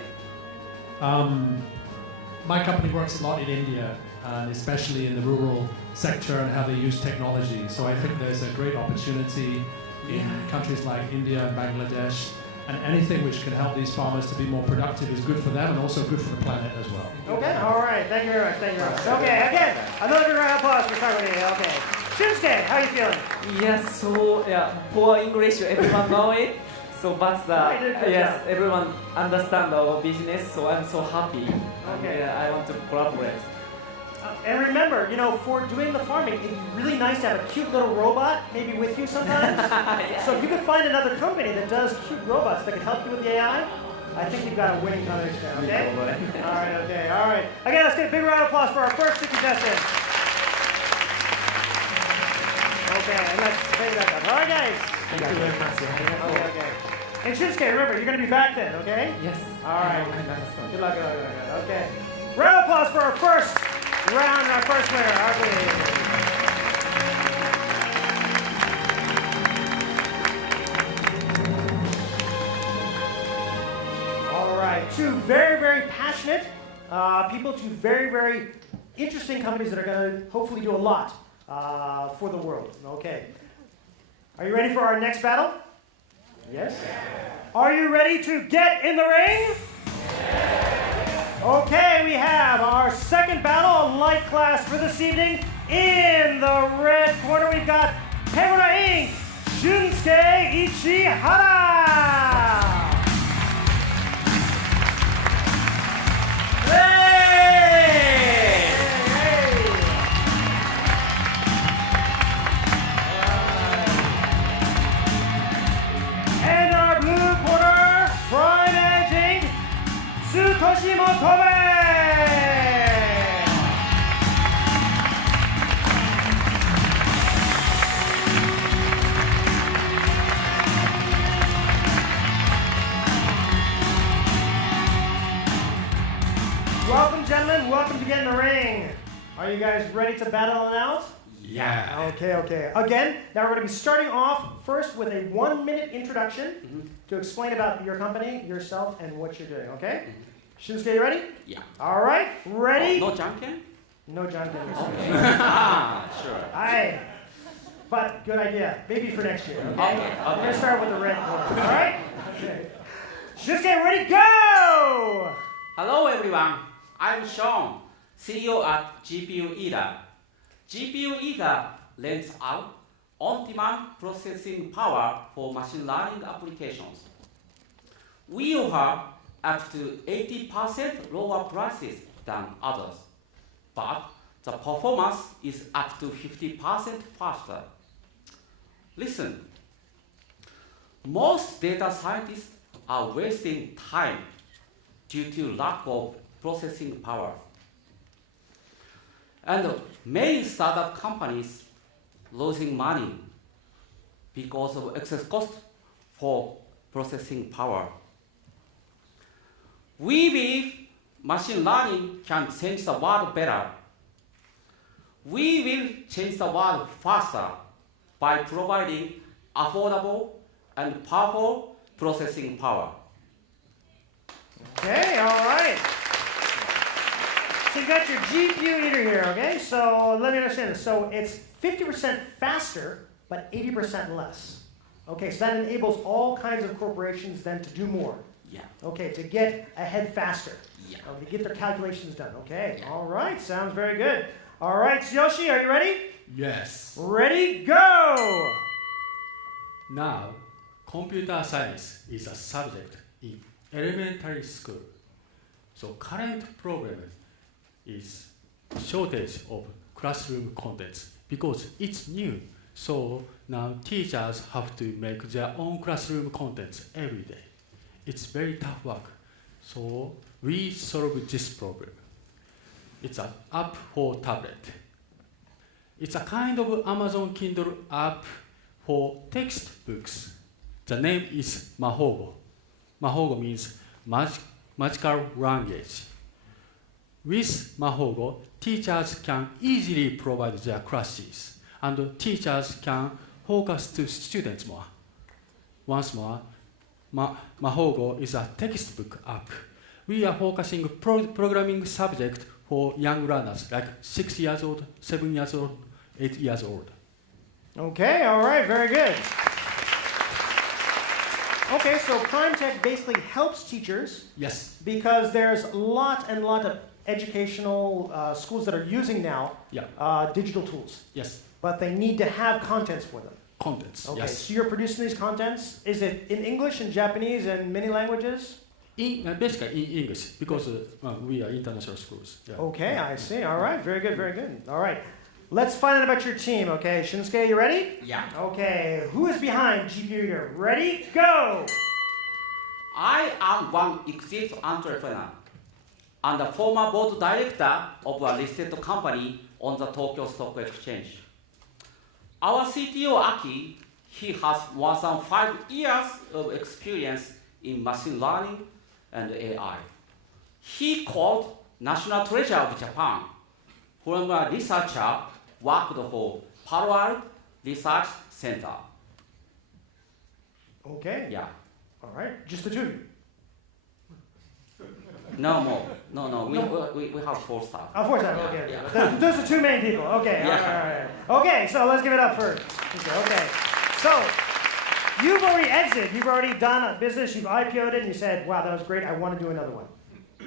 My company works a lot in India, and especially in the rural sector and how they use technology. So I think there's a great opportunity in countries like India and Bangladesh, and anything which can help these farmers to be more productive is good for them and also good for the planet as well. Okay, all right. Thank you very much. Okay, again, another big round of applause for Saguri. Okay. Shinsuke, how are you feeling? Yes, so poor English, everyone know it. So, but yes, everyone understand our business. So I'm so happy. Okay. I want to collaborate. And remember, for doing the farming, it'd be really nice to have a cute little robot maybe with you sometimes. So if you could find another company that does cute robots that can help you with the AI, I think you've got a winning combination, okay? All right. Again, let's get a big round of applause for our first two contestants. Okay, and let's take that up. All right, guys. Thank you very much. Okay. And Shinsuke, remember, you're going to be back then, okay? Yes. All right. I understand. Good luck. Okay. Round of applause for our first round, our first winner. All right. Two very, very passionate people, two very, very interesting companies that are going to hopefully do a lot for the world. Okay. Are you ready for our next battle? Yes? Are you ready to get in the ring? Okay, we have our second battle, a light class for this evening. In the red corner, we've got Pemona Inc., Shunsuke Ichihara. And our blue corner, Prime Edge Inc., Tsutoshi Motobe. Welcome, gentlemen. Welcome to Get in the Ring. Are you guys ready to battle it out? Yeah. Okay. Again, now we're going to be starting off first with a 1-minute introduction to explain about your company, yourself, and what you're doing, okay? Shunsuke, you ready? Yeah. All right, ready? No janken? No janken. Sure. Aye. But good idea. Maybe for next year, okay? Okay. We're going to start with the red corner, all right? Okay. Shunsuke, ready, go! Hello everyone, I'm Sean, CEO at GPU Eater. GPU Eater lends out on-demand processing power for machine learning applications. We offer up to 80% lower prices than others, but the performance is up to 50% faster. Listen, most data scientists are wasting time due to lack of processing power. And many startup companies losing money because of excess cost for processing power. We believe machine learning can change the world better. We will change the world faster by providing affordable and powerful processing power. Okay, all right. So you got your GPU Eater here, okay? So let me understand this. So it's 50% faster, but 80% less. Okay, so that enables all kinds of corporations then to do more. Yeah. Okay, to get ahead faster. Yeah. To get their calculations done. Okay, all right, sounds very good. All right, Tsuyoshi, are you ready? Yes. Ready, go! Now, computer science is a subject in elementary school. So current problem is shortage of classroom contents because it's new. So now teachers have to make their own classroom contents every day. It's very tough work. So we solve this problem. It's an app for tablet. It's a kind of Amazon Kindle app for textbooks. The name is Mahogo. Mahogo means magical language. With Mahogo, teachers can easily provide their classes, and teachers can focus to students more. Once more, Mahogo is a textbook app. We are focusing programming subject for young learners, like 6 years old, 7 years old, 8 years old. Okay, all right, very good. Okay, so Prime Tech basically helps teachers. Yes. Because there's a lot of educational schools that are using now digital tools. Yes. But they need to have contents for them. Contents, okay, yes. So you're producing these contents. Is it in English and Japanese and many languages? Basically in English, because we are international schools. Yeah. Okay, I see. All right, very good, very good. All right. Let's find out about your team, okay? Shunsuke, you ready? Yeah. Okay, who is behind GPU here? Ready? Go! I am one exit entrepreneur and a former board director of a listed company on the Tokyo Stock Exchange. Our CTO Aki, he has more than 5 years of experience in machine learning and AI. He called National Treasure of Japan from a researcher worked for Palo Alto Research Center. Okay. Yeah. All right, just the two of you. No more. No. We have 4 staff. Oh, 4 staff. Okay. Yeah. Those are 2 main people. Okay. Yeah. All right. Okay. So let's give it up for. Okay. So you've already exited. You've already done a business. You've IPO'd it, and you said, "Wow, that was great. I want to do another one."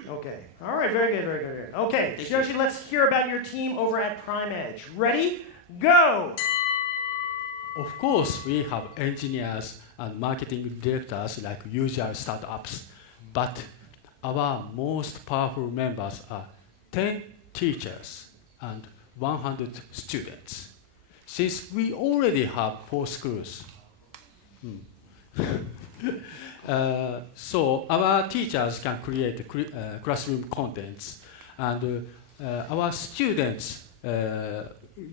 Okay. All right. Very good. Very good. Very good. Okay. Yoshi, let's hear about your team over at Prime Edge. Ready? Go. Of course, we have engineers and marketing directors like usual startups, but our most powerful members are 10 teachers and 100 students. Since we already have 4 schools, so our teachers can create classroom contents, and our students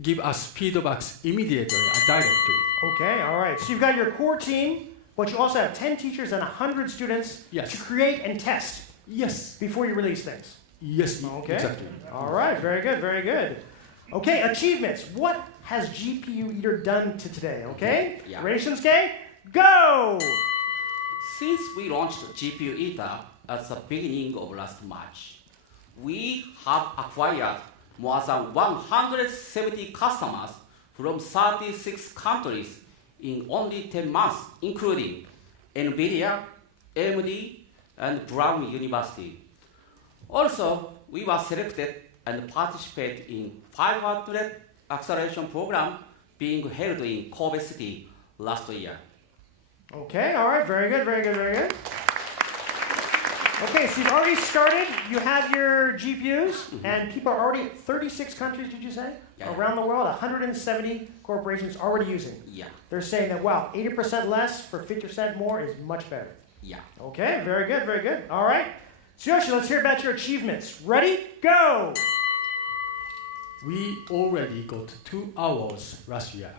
give us feedbacks immediately and directly. Okay, all right. So you've got your core team, but you also have 10 teachers and 100 students to create and test. Yes. Before you release things. Yes, okay. Exactly. All right, very good, very good. Okay, achievements. What has GPU Eater done to today? Okay? Yeah. Ready, Shinsuke? Go! Since we launched GPU Eater at the beginning of last March, we have acquired more than 170 customers from 36 countries in only 10 months, including NVIDIA, AMD, and Brown University. Also, we were selected and participated in 500 acceleration program being held in Kobe City last year. Okay, all right, very good, very good, very good. Okay, so you've already started, you have your GPUs, and people are already, 36 countries, did you say? Yeah. Around the world, 170 corporations already using. Yeah, They're saying that, wow, 80% less for 50% more is much better. yeah. Okay, very good, very good. All right. Tsuyoshi, let's hear about your achievements. Ready? Go! We already got 2 hours last year.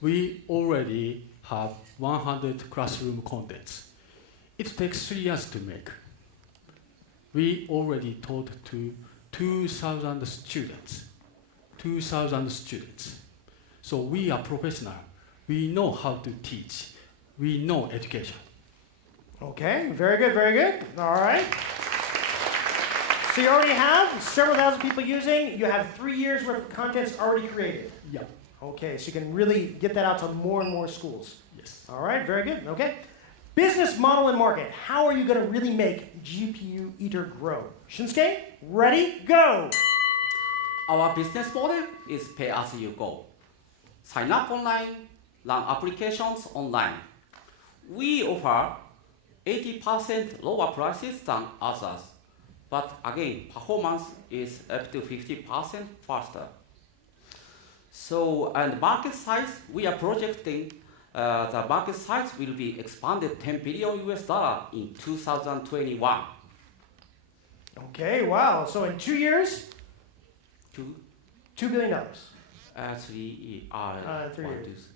We already have 100 classroom contents. It takes 3 years to make. We already taught to 2,000 students. 2,000 students. So we are professional. We know how to teach. We know education. Okay, very good, very good. All right. So you already have several thousand people using. You have 3 years worth of contents already created. Yeah. Okay, so you can really get that out to more and more schools. Yes. All right, very good. Okay. Business model and market. How are you going to really make GPU Eater grow? Shinsuke, ready, go! Our business model is pay as you go. Sign up online, run applications online. We offer 80% lower prices than others, but again, performance is up to 50% faster. So, and market size, we are projecting the market size will be expanded $10 billion in 2021. Okay, wow. So in 2 years, $2 billion. 3 years. 3 years.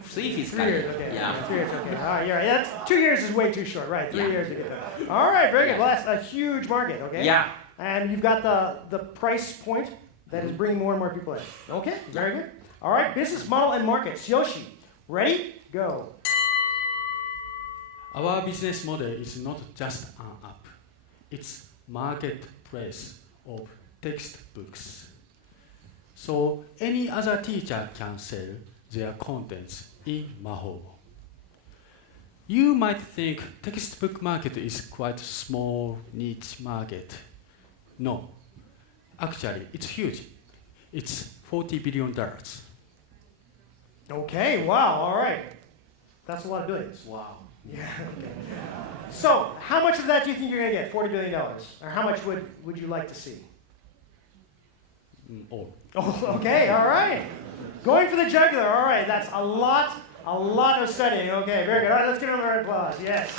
3 fiscal 3 years, years. okay. Yeah. 3 years, okay. All right, yeah, that's 2 years is way too short, right? 3 Yeah. years to get that. All right, very good. Yeah. Well, that's a huge market, okay? Yeah. And you've got the price point that is bringing more and more people in. Okay, very good. All right, business model and market. Tsuyoshi, ready? Go. Our business model is not just an app. It's marketplace of textbooks. So any other teacher can sell their contents in Maho. You might think textbook market is quite small niche market. No, actually it's huge. It's $40 billion. Okay, wow, all right. That's a lot of billions. Wow. Yeah, okay. So, how much of that do you think you're going to get? $40 billion? Or how much would you like to see? All. Oh, okay, all right. Going for the jugular, all right. That's a lot of studying. Okay, very good. All right, let's give them a round of applause. Yes.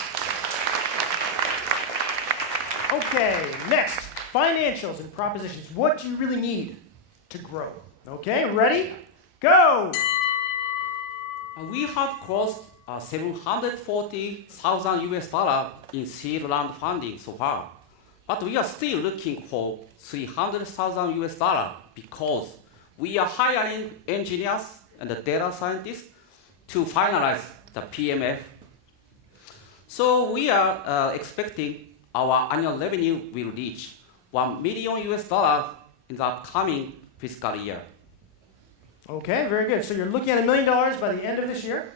Okay, next, financials and propositions. What do you really need to grow? Okay, ready? Go! We have closed $740,000 in seed round funding so far, but we are still looking for $300,000 because we are hiring engineers and data scientists to finalize the PMF. So we are expecting our annual revenue will reach $1 million in the upcoming fiscal year. Okay, very good. So you're looking at $1 million by the end of this year,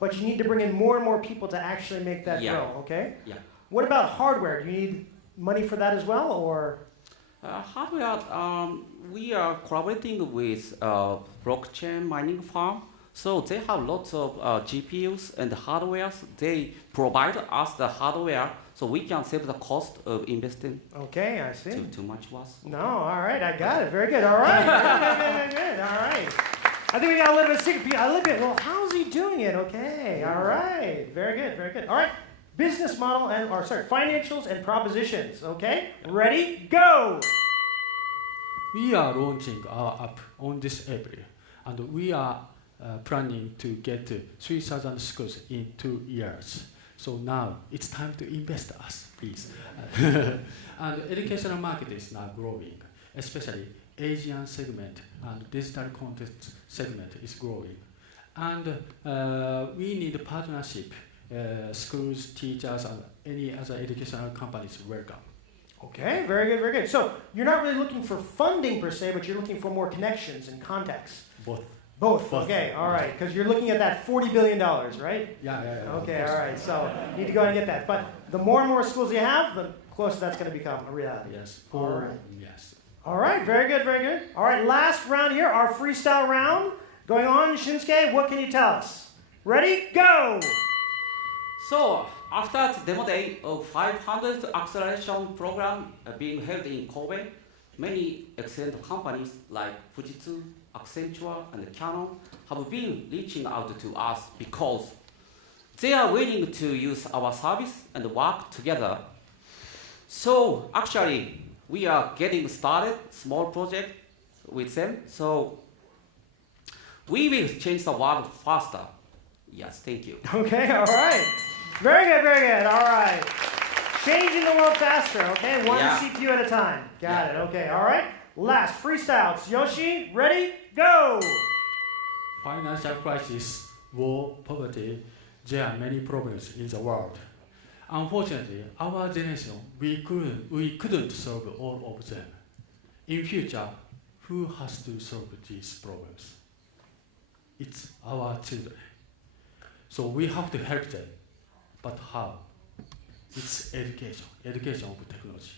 but you need to bring in more and more people to actually make that grow, okay? Yeah. What about hardware? Do you need money for that as well, or? Hardware, we are collaborating with blockchain mining firm. So they have lots of GPUs and hardware. They provide us the hardware so we can save the cost of investing. Okay, I see. Too much was. No, all right, I got it. Very good. All right. Good. All right. I think we got a little bit of secret. A little bit. Well, how's he doing it? Okay. All right. Very good. Very good. All right. Business model financials and propositions. Okay. Ready? Go. We are launching our app on this April, and we are planning to get 3,000 schools in 2 years. So now it's time to invest us, please. And educational market is now growing. especially Asian segment and digital content segment is growing. And we need partnership, schools, teachers, and any other educational companies welcome. Okay, very good, very good. So you're not really looking for funding per se, but you're looking for more connections and contacts. Both. Okay, all right. Because you're looking at that $40 billion, right? Yeah. Okay, all right. So you need to go and get that. But the more and more schools you have, the closer that's going to become a reality. Yes. All right. Yes. All right, very good, very good. All right, last round here, our freestyle round. Going on, Shunsuke, what can you tell us? Ready? Go! So, after the demo day of 500 acceleration program being held in Kobe, many excellent companies like Fujitsu, Accenture, and Canon have been reaching out to us because they are willing to use our service and work together. So, actually, we are getting started, small project with them. So, we will change the world faster. Yes, thank you. Okay, all right. Very good, very good. All right. Changing the world faster, okay? One CPU at a time. Got it. Okay, all right. Last, freestyle. Yoshi, ready? Go! Financial crisis, war, poverty, there are many problems in the world. Unfortunately, our generation, we couldn't solve all of them. In future, who has to solve these problems? It's our children. So we have to help them. But how? It's education of technology.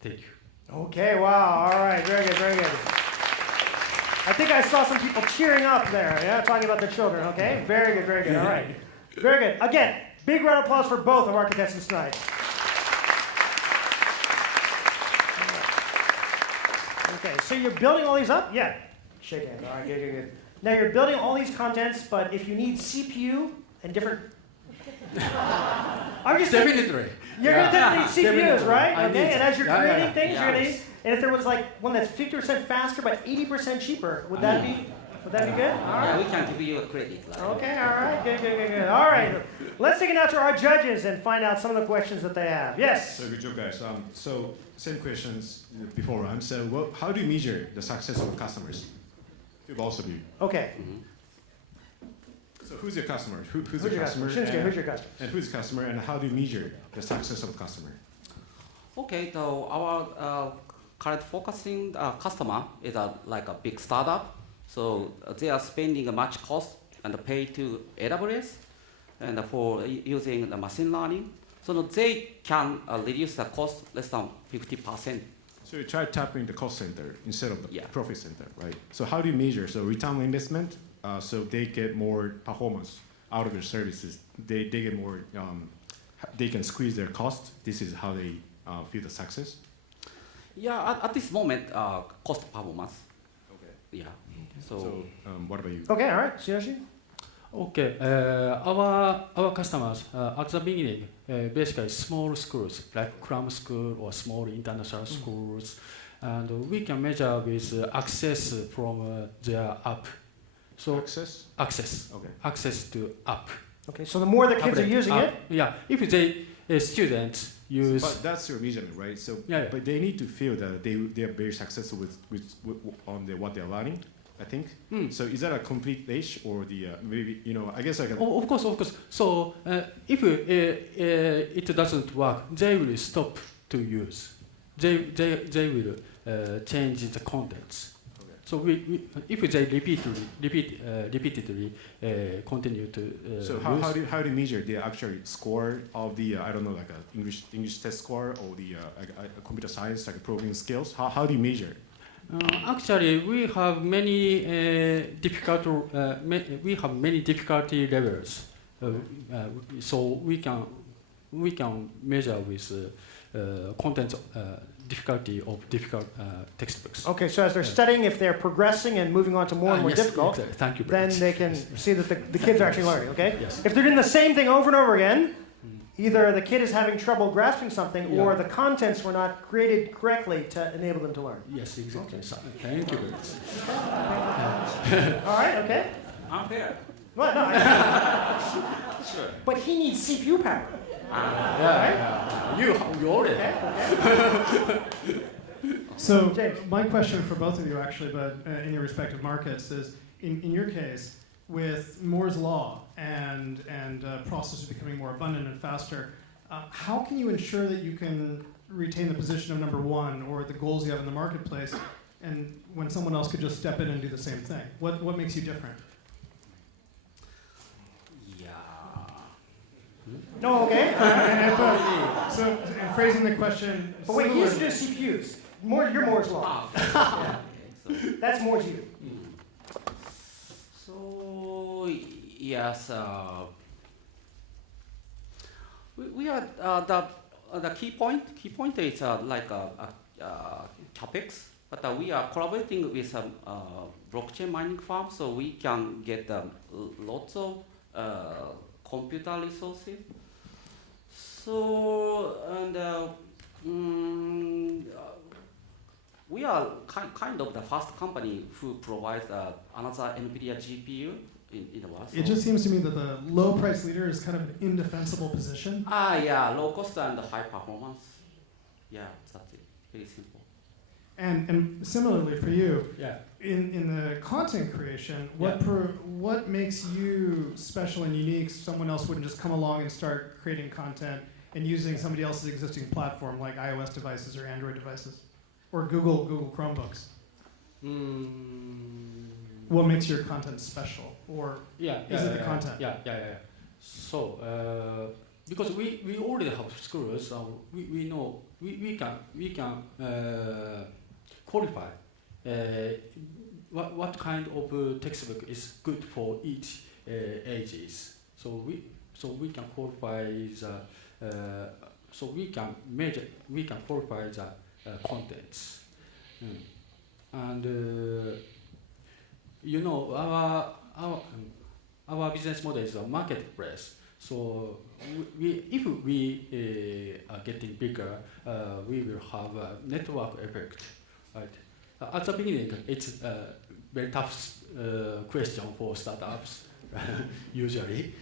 Thank you. Okay, wow, all right, very good, very good. I think I saw some people cheering up there, yeah, talking about the children, okay? Very good, all right. Very good. Again, big round of applause for both of our contestants tonight. Okay, so you're building all these up? Yeah. Shake hands, all right, good. Now you're building all these contents, but if you need CPU and different... I'm just Definitely. You're going to definitely need CPUs, Definitely. right? I Okay, need and as you're creating things, you're going to Yes. need... And if there was like one that's 50% faster but 80% cheaper, would that be good? All Yeah, right. we can give you a credit. Okay, all right, good. All right, let's take it now to our judges and find out some of the questions that they have. Yes? So good job, guys. So same questions before round. So how do you measure the success of customers? To both of you. Okay. So who's your customer? Who's Who's your your customer? customer? Shinsuke, And- who's your customer? And who's the customer? And how do you measure the success of the customer? Okay, so our current focusing customer is like a big startup. So they are spending much cost and pay to AWS and for using the machine learning. So they can reduce the cost less than 50%. So you try tapping the cost center instead of the Yeah. profit center, right? So how do you measure? So return on investment, so they get more performance out of their services. They get more, they can squeeze their cost. This is how they feel the success. Yeah, at this moment, cost performance. Okay. Yeah. So what about you? Okay, all right. Tsuyoshi? Okay, our customers at the beginning, basically small schools like cram school or small international schools, and we can measure with access from their app. So access. Okay. Access to app. Okay, so the more the kids are using app. it, Yeah, if they students use. But that's your measurement, right? So, Yeah. but they need to feel that they are very successful with on what they're learning. I think. So is that a complete age or the maybe I guess like Of course. So if it doesn't work, they will stop to use. They will change the contents. Okay. So if they repeatedly continue to so use. how do you measure the actual score of the I don't know like a English test score or the computer science like programming skills? How do you measure? Actually, we have many difficulty levels, so we can measure with content difficulty of difficult textbooks. okay, so as they're studying, if they're progressing and moving on to more and more Yes, difficult, exactly. Thank you. then they can see that the kids are actually learning, okay? Yes. If they're doing the same thing over and over again, either the kid is having trouble grasping something or the contents were not created correctly to enable them to learn. Yes, exactly. Thank you very much. All right, okay. Unfair. What? No, Sure. but he needs CPU power. You already. So James. my question for both of you, actually, but in your respective markets, is in your case, with Moore's law and processors becoming more abundant and faster, how can you ensure that you can retain the position of number one or the goals you have in the marketplace, and when someone else could just step in and do the same thing? What makes you different? No, okay. So phrasing the question. But wait, he used to do similarly- CPUs. You're Moore's law. That's Moore's you. So yes, we are the key point is like capex, but we are collaborating with blockchain mining farm, so we can get lots of computer resources. So we are kind of the first company who provides another NVIDIA GPU in the world. It just seems to me that the low price leader is kind of an indefensible position. Yeah, low cost and high performance. Yeah, that's it. Very simple. And similarly for you, Yeah. in the content creation, what makes you special and unique? Someone else wouldn't just come along and start creating content and using somebody else's existing platform like iOS devices or Android devices or Google Chromebooks. What makes your content special, or is it the content? Yeah. So because we already have schools, we know we can qualify what kind of textbook is good for each ages. So we can qualify we can qualify the contents, and our business model is a marketplace. So if we are getting bigger, we will have a network effect, right? At the beginning, it's a very tough question for startups, usually,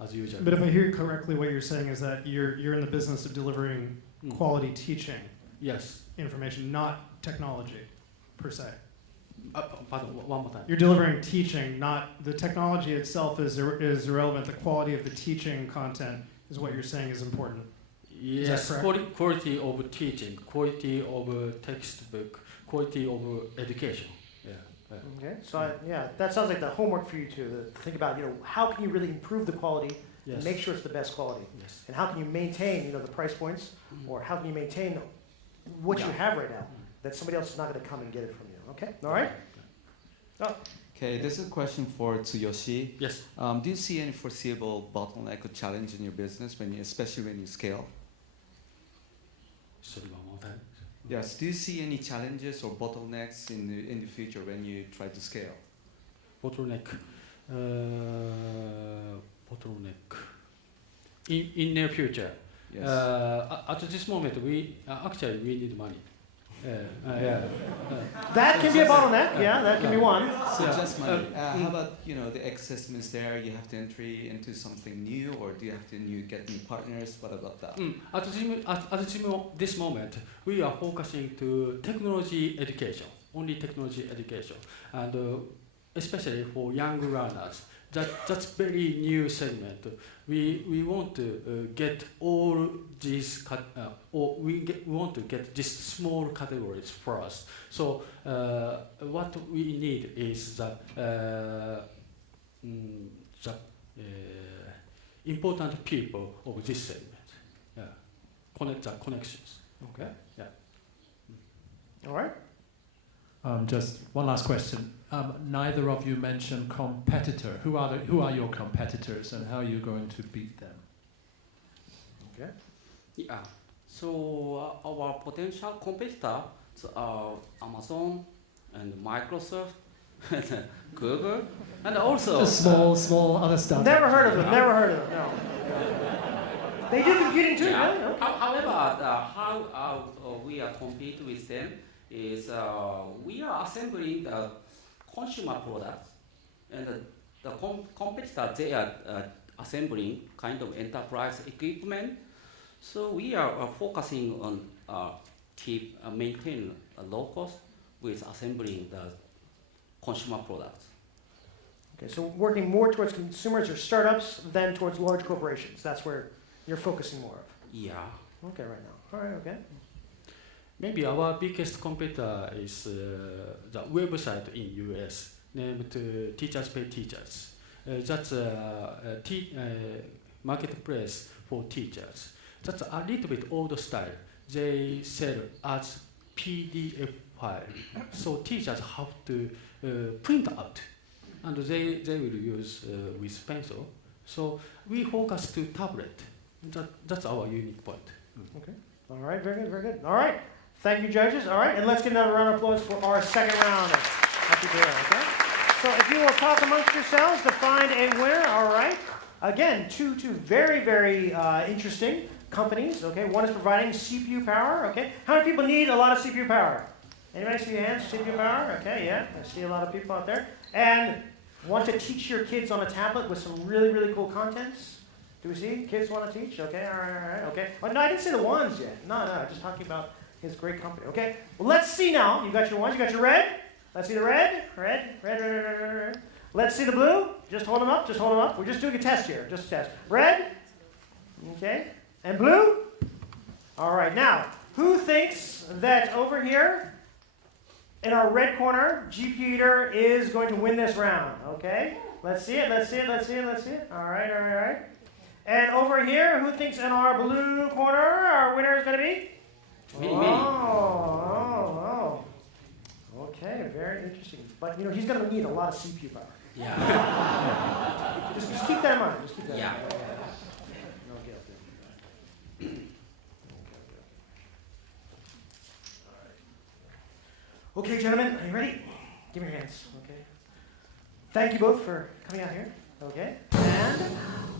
as usual. But if I hear correctly, what you're saying is that you're in the business of delivering quality teaching. Yes. Information, not technology, per se. Pardon, one more time. You're delivering teaching, not the technology itself is irrelevant. The quality of the teaching content is what you're saying is important. Yes, quality of teaching, quality of textbook, quality of education. Yeah. Okay, so that sounds like the homework for you to think about. How can you really improve the quality and make sure it's the best quality? Yes. And how can you maintain, the price points, or how can you maintain what you have right now that somebody else is not going to come and get it from you? Okay, all right. Okay, this is a question for Tsuyoshi. Yes. Do you see any foreseeable bottleneck or challenge in your business, especially when you scale? Sorry, one more time. Yes. Do you see any challenges or bottlenecks in the future when you try to scale? Bottleneck. In near future. Yes. At this moment, we need money. That can be a bottleneck. Yeah, that can be one. So just money. How about the ecosystem is there? You have to entry into something new, or do you have to get new partners? What about that? At this moment, we are focusing to technology education, only technology education, and especially for young learners. That's very new segment. We want to get all these, we want to get these small categories first. So what we need is the important people of this segment. Yeah, connect the connections. Okay. Yeah. All right. Just one last question. Neither of you mentioned competitor. Who are your competitors, and how are you going to beat them? Okay. Yeah. So our potential competitors are Amazon and Microsoft and Google, and also Just small other stuff. Never heard of them. Never heard of them. No. They do computing too. Yeah. Really? However, how we are compete with them is we are assembling the consumer products, and the competitors, they are assembling kind of enterprise equipment. So we are focusing on maintain low cost with assembling the consumer products. Okay, so working more towards consumers or startups than towards large corporations. That's where you're focusing more of. Yeah. Okay, right now. All right, okay. Maybe our biggest competitor is the website in US named Teachers Pay Teachers. That's a marketplace for teachers. That's a little bit old style. They sell as PDF file. So teachers have to print out and they will use with pencil. So we focus to tablet. That's our unique point. Okay. All right, very good, very good. All right. Thank you, judges. All right, and let's get another round of applause for our second round. Happy to okay? So if you will talk amongst yourselves to find a winner, all right. Again, two very, very interesting companies, okay? One is providing CPU power, okay? How many people need a lot of CPU power? Anybody see your hands? CPU power? Okay, yeah, I see a lot of people out there. And want to teach your kids on a tablet with some really, really cool contents? Do we see? Kids want to teach? Okay, all right, okay. Oh, no, I didn't say the ones yet. No, just talking about his great company, okay? Well, let's see now. You got your ones, you got your red. Let's see the red. Red. Let's see the blue. Just hold them up, We're just doing a test here, just a test. Red, okay, and blue. All right, now, who thinks that over here in our red corner, GP Eater is going to win this round, okay? Let's see it. All right. And over here, who thinks in our blue corner our winner is going to be? Me. Oh. Okay, very interesting. But you know, he's going to need a lot of CPU power. Yeah. Just keep that in mind. Yeah. Okay, gentlemen, are you ready? Give me your hands. Okay. Thank you both for coming out here. Okay. And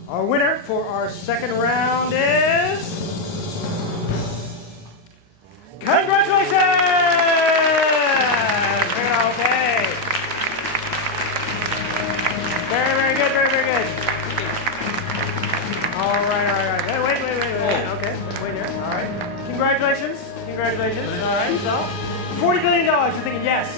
our winner for our second round is... Congratulations! Okay. Very good. All right. Hey, wait. Okay, wait here. All right. Congratulations. All right, so $40 billion. You're thinking yes.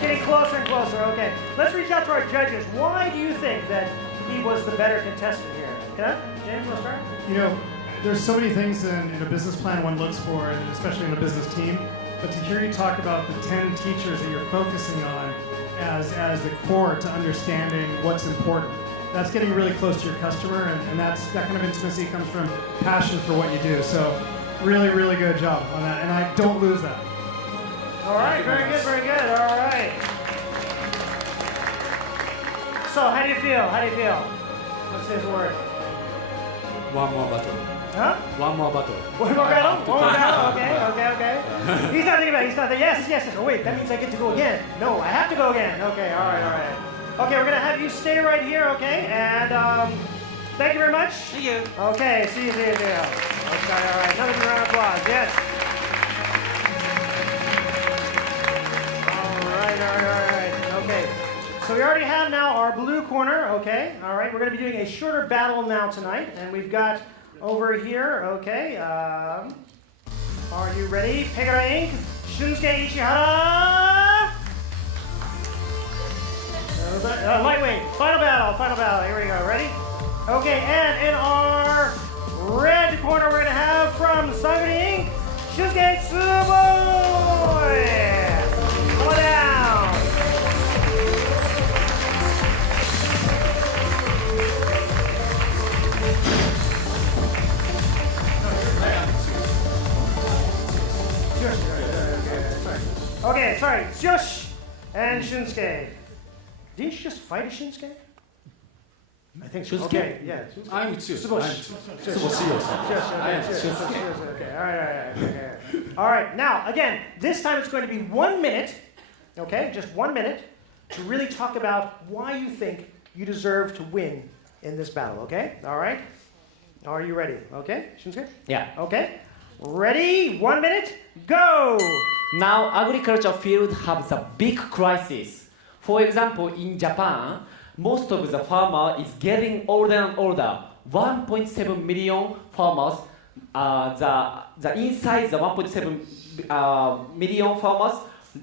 Getting closer and closer. Okay. Let's reach out to our judges. Why do you think that he was the better contestant here? James, want to start? You know, there's so many things in a business plan one looks for, and especially in a business team. But to hear you talk about the 10 teachers that you're focusing on as the core to understanding what's important, that's getting really close to your customer, and that kind of intimacy comes from passion for what you do. So really good job on that, and I don't lose that. All right, very good. All right. So, how do you feel? What's his word? One more battle. Huh? One more battle. Okay. He's not thinking about it. Yes. Oh, wait, that means I get to go again. No, I have to go again. Okay, all right. Okay, we're going to have you stay right here, okay? And thank you very much. See you. Okay, see you. Okay, all right. Another round of applause. Yes. All right. Okay. So we already have now our blue corner, okay? All right, we're going to be doing a shorter battle now tonight. And we've got over here, okay? Are you ready? Pegara Inc., Shunsuke Ichihara! Lightweight, final battle. Here we go. Ready? Okay, and in our red corner, we're going to have from Sanguri Inc., Shunsuke Tsuboi! Come on down. Okay, sorry. Tsuyoshi and Shunsuke. Didn't you just fight a Shinsuke? I think so. Okay, yeah. I'm Tsuyoshi. Okay, all right. All right, now, again, this time it's going to be 1 minute, okay, just 1 minute, to really talk about why you think you deserve to win in this battle, okay? All right? Are you ready? Okay, Shunsuke? Yeah. Okay. Ready? 1 minute, go! Now, agriculture field has a big crisis. For example, in Japan, most of the farmer is getting older and older. 1.7 million farmers the inside the 1.7 million farmers,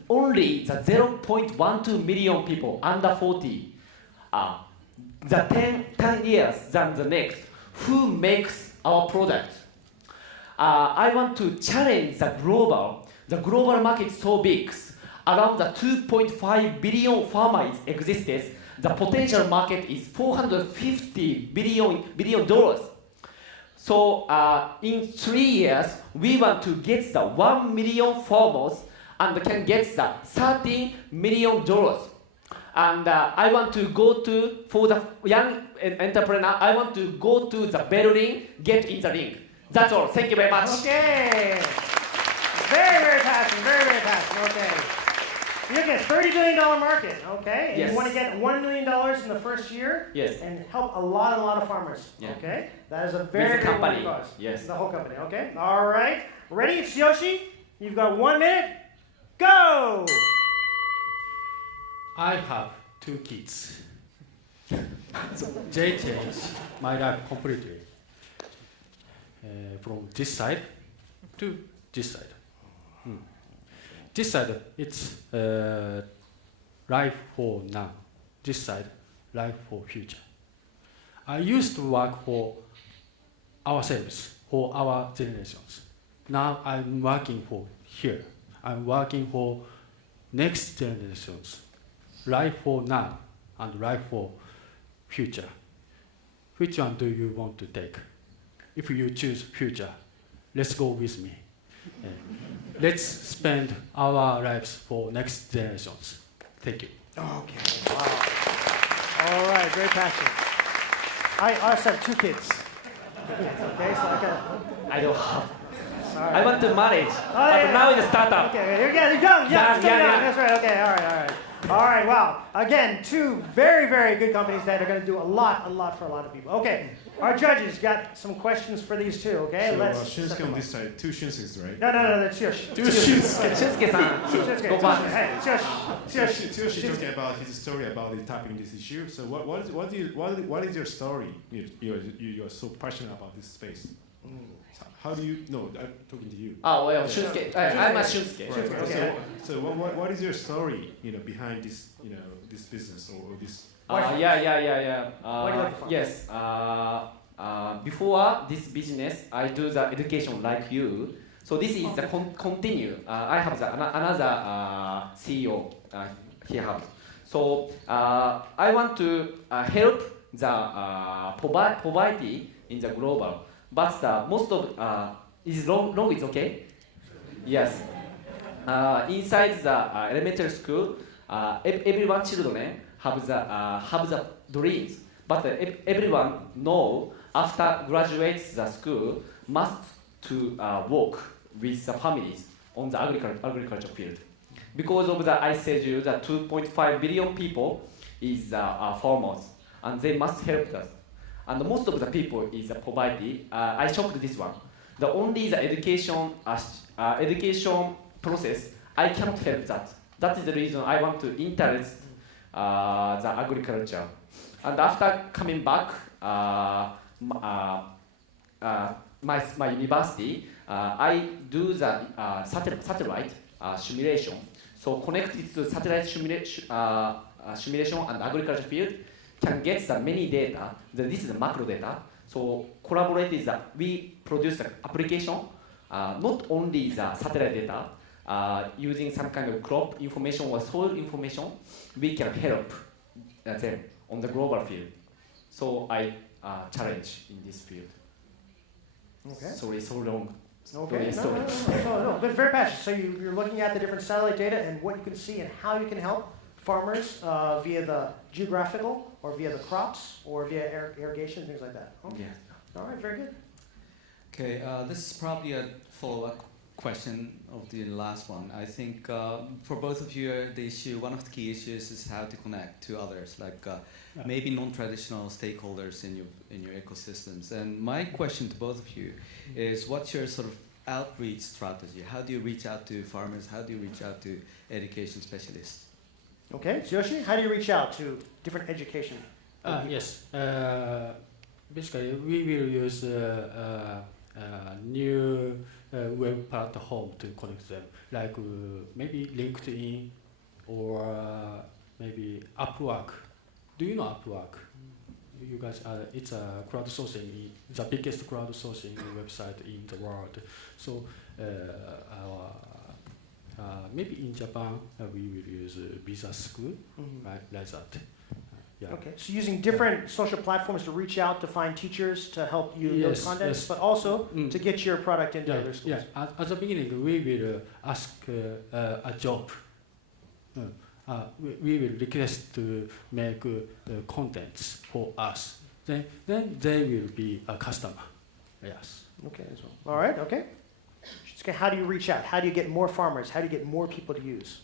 only the 0.12 million people under 40, the 10 years than the next, who makes our product. I want to challenge the global market is so big. Around the 2.5 billion farmers exists. The potential market is $450 billion. So in 3 years, we want to get the 1 million farmers and can get the $13 million. And I want to go to, for the young entrepreneur, I want to go to the Berlin, get in the ring. That's all. Thank you very much. Okay. Very, very passionate. Very, very passionate. Okay. You're looking at $30 billion market, okay? And yes. you want to get $1 million in the first year? Yes. And help a lot of farmers, yeah. okay? That is a very, With the company. big cause. Yes. The whole company, okay? All right. Ready, Tsuyoshi? You've got 1 minute. Go! I have 2 kids. They changed my life completely. From this side to this side. This side, it's life for now. This side, life for future. I used to work for ourselves, for our generations. Now I'm working for here. I'm working for next generations. Life for now and life for future. Which one do you want to take? If you choose future, let's go with me. Let's spend our lives for next generations. Thank you. Okay. Wow. All right. Very passionate. I also have 2 kids. Okay, so I don't have. Sorry. I want to manage, but now it's a startup. Okay, you're young. Yeah, that's right. Okay, all right. All right, wow. Again, 2 very, very good companies that are going to do a lot for a lot of people. Okay, our judges got some questions for these 2, okay? So, Let's Shunsuke on this side, 2 Shunsuke's, right? No, that's Tsuyoshi. 2 Shunsuke. Tsuyoshi. Hey, Tsuyoshi talking about his story about the tapping this issue. So what is your story? You're so passionate about this space. How do you? No, I'm talking to you. Oh well, Shunsuke. I'm a Shunsuke. Right. Okay. So what is your story? Behind this this business or this. Yes. Before this business, I do the education like you. So this is the continue. I have another CEO here. So I want to help the poverty in the global. But most of is long is okay. Yes. Inside the elementary school, everyone children have the dreams. But everyone know after graduates the school must to work with the families on the agriculture field. Because of the I said you that 2.5 billion people is farmers and they must help us. And most of the people is poverty. I shocked this one. The only the education process I cannot help that. That is the reason I want to interest the agriculture. And after coming back, my university, I do the satellite simulation. So connected to satellite simulation and agriculture field can get the many data. This is the macro data. So collaborated that we produce the application, not only the satellite data, using some kind of crop information or soil information, we can help them on the global field. So I challenge in this field. Okay. Sorry, so long. Okay. No, but very passionate. So you're looking at the different satellite data and what you can see and how you can help farmers via the geographical or via the crops or via irrigation, things like that. Okay. Yeah. All right, very good. Okay, this is probably a follow-up question of the last one. I think for both of you, one of the key issues is how to connect to others, like maybe non-traditional stakeholders in your ecosystems. And my question to both of you is, what's your sort of outreach strategy? How do you reach out to farmers? How do you reach out to education specialists? Okay, Tsuyoshi, how do you reach out to different education? Yes. Basically, we will use new web platform to connect them, like maybe LinkedIn or maybe Upwork. Do you know Upwork? You guys, it's a crowdsourcing, the biggest crowdsourcing website in the world. So maybe in Japan we will use Visa School, right, like that. Yeah. Okay, so using different social platforms to reach out to find teachers to help you build content, but also to get your product into other schools. Yeah, at the beginning we will ask a job. We will request to make contents for us. Then they will be a customer. Yes. Okay, as well. All right, okay. How do you reach out? How do you get more farmers? How do you get more people to use?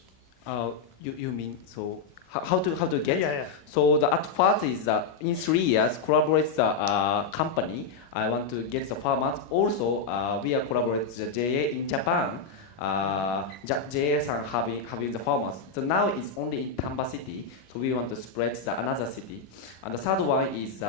You mean so? How to get? Yeah. So at first is in 3 years collaborate the company. I want to get the farmers. Also, we are collaborate the JA in Japan. JAs are having the farmers. So now it's only in Tamba city. So we want to spread the another city. And the third one is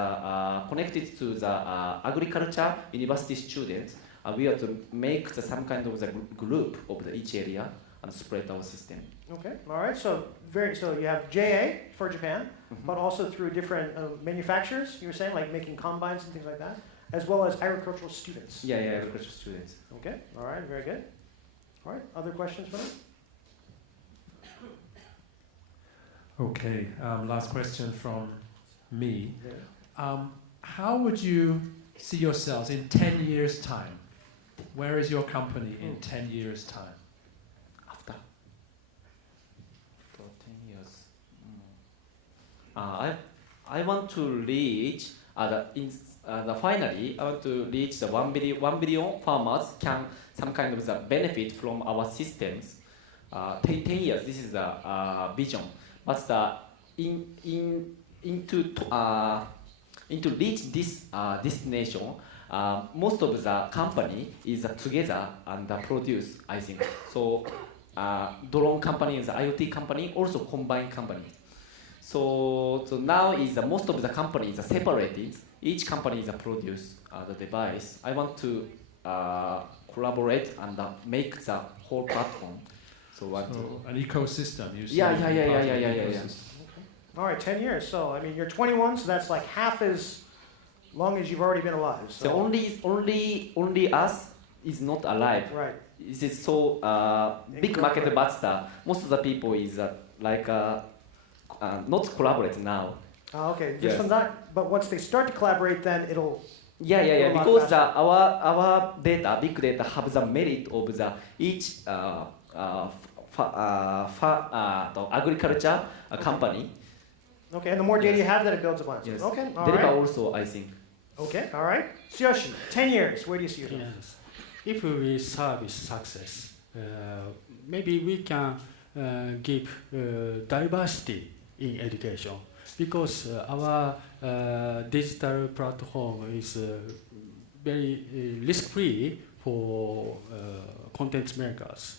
connected to the agriculture university students. We have to make some kind of the group of each area and spread our system. Okay, all right. So you have JA for Japan, but also through different manufacturers. You were saying like making combines and things like that, as well as agricultural students. Yeah, agricultural students. Okay, all right, very good. All right, other questions for them? Okay, last question from me. How would you see yourselves in 10 years' time? Where is your company in 10 years' time? After 10 years. I want to reach finally I want to reach the 1 billion farmers can some kind of the benefit from our systems. 10 years, this is the vision. But into reach this destination, most of the company is together and produce, I think. So drone company and the IoT company also combine companies. So now is most of the companies are separated. Each company is produce the device. I want to collaborate and make the whole platform. So an ecosystem. You yeah. All right, 10 years. So I mean, you're 21, so that's like half as long as you've already been alive. So only us is not alive. Right. This is so big market, but most of the people is not collaborate now. Okay, just from that. But once they start to collaborate, then it'll. Yeah. Because our data, big data, have the merit of the each agriculture company. Okay, and the more data you have, then it builds upon it. Yes. Okay, all Deliver right. also, I think. Okay, all right. Tsuyoshi, 10 years, where do you see yourself? Yes. If we service success, maybe we can give diversity in education, because our digital platform is very risk-free for content makers.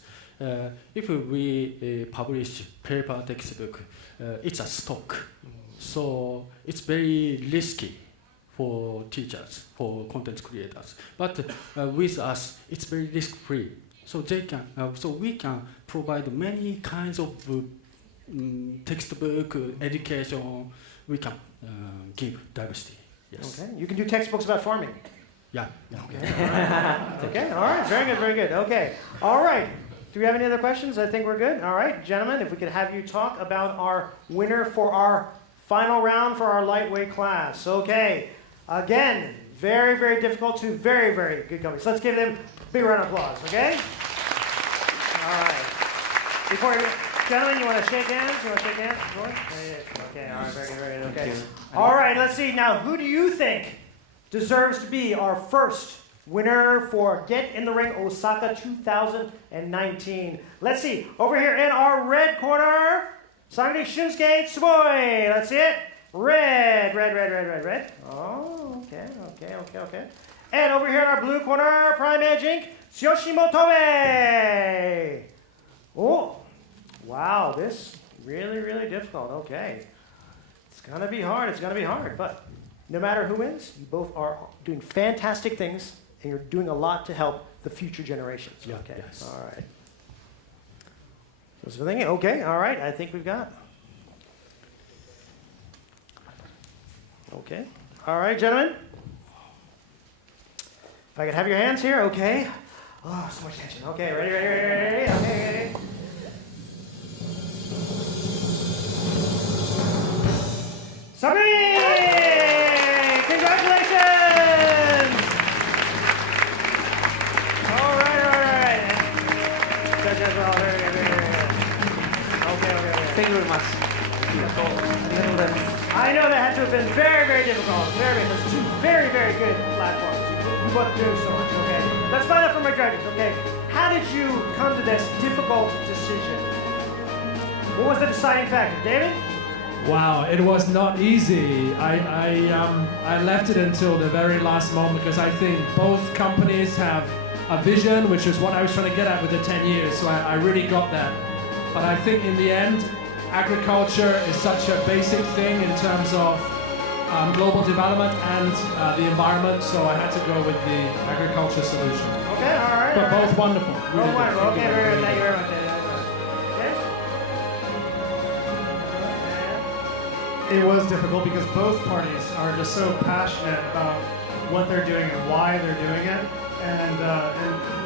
If we publish paper textbook, it's a stock, so it's very risky for teachers, for content creators. But with us, it's very risk-free. So they can, so we can provide many kinds of textbook education. We can give diversity. Yes. Okay, you can do textbooks about farming. Yeah. Okay. All right. Okay. All right. Very good. Okay. All right. Do we have any other questions? I think we're good. All right, gentlemen, if we could have you talk about our winner for our final round for our lightweight class. Okay. Again, very difficult to very good companies. So let's give them a big round of applause. Okay. All right. Gentlemen, you want to shake hands? Okay. All right. Very good. Okay. All right. Let's see now. Who do you think deserves to be our first winner for Get in the Ring Osaka 2019. Let's see. Over here in our red corner, Sangre Shunsuke Tsuboi. Let's see it. Red. Oh, okay. And over here in our blue corner, Prime Edge Inc., Tsuyoshi Motobe. Oh, wow. This really difficult. Okay. It's going to be hard. But no matter who wins, you both are doing fantastic things and you're doing a lot to help the future generations. Yeah, Okay. yes. All right. So thinking, okay, all right, I think we've got. Okay. All right, gentlemen. If I could have your hands here, okay. Oh, so much tension. Okay, ready. Okay, ready. Sorry! Congratulations! All right. Judges are all very good. Okay. Thank you very much. I know that had to have been very, very difficult. Those two very, very good platforms. You both do so much, okay? Let's find out from our judges, okay? How did you come to this difficult decision? What was the deciding factor? David? Wow, it was not easy. I left it until the very last moment because I think both companies have a vision, which is what I was trying to get at with the 10 years. So I really got that. But I think in the end, agriculture is such a basic thing in terms of global development and the environment. So I had to go with the agriculture solution. Okay, all right. But both wonderful. Really good. Wonderful. Okay, very good. Thank you very much. It was difficult because both parties are just so passionate about what they're doing and why they're doing it. And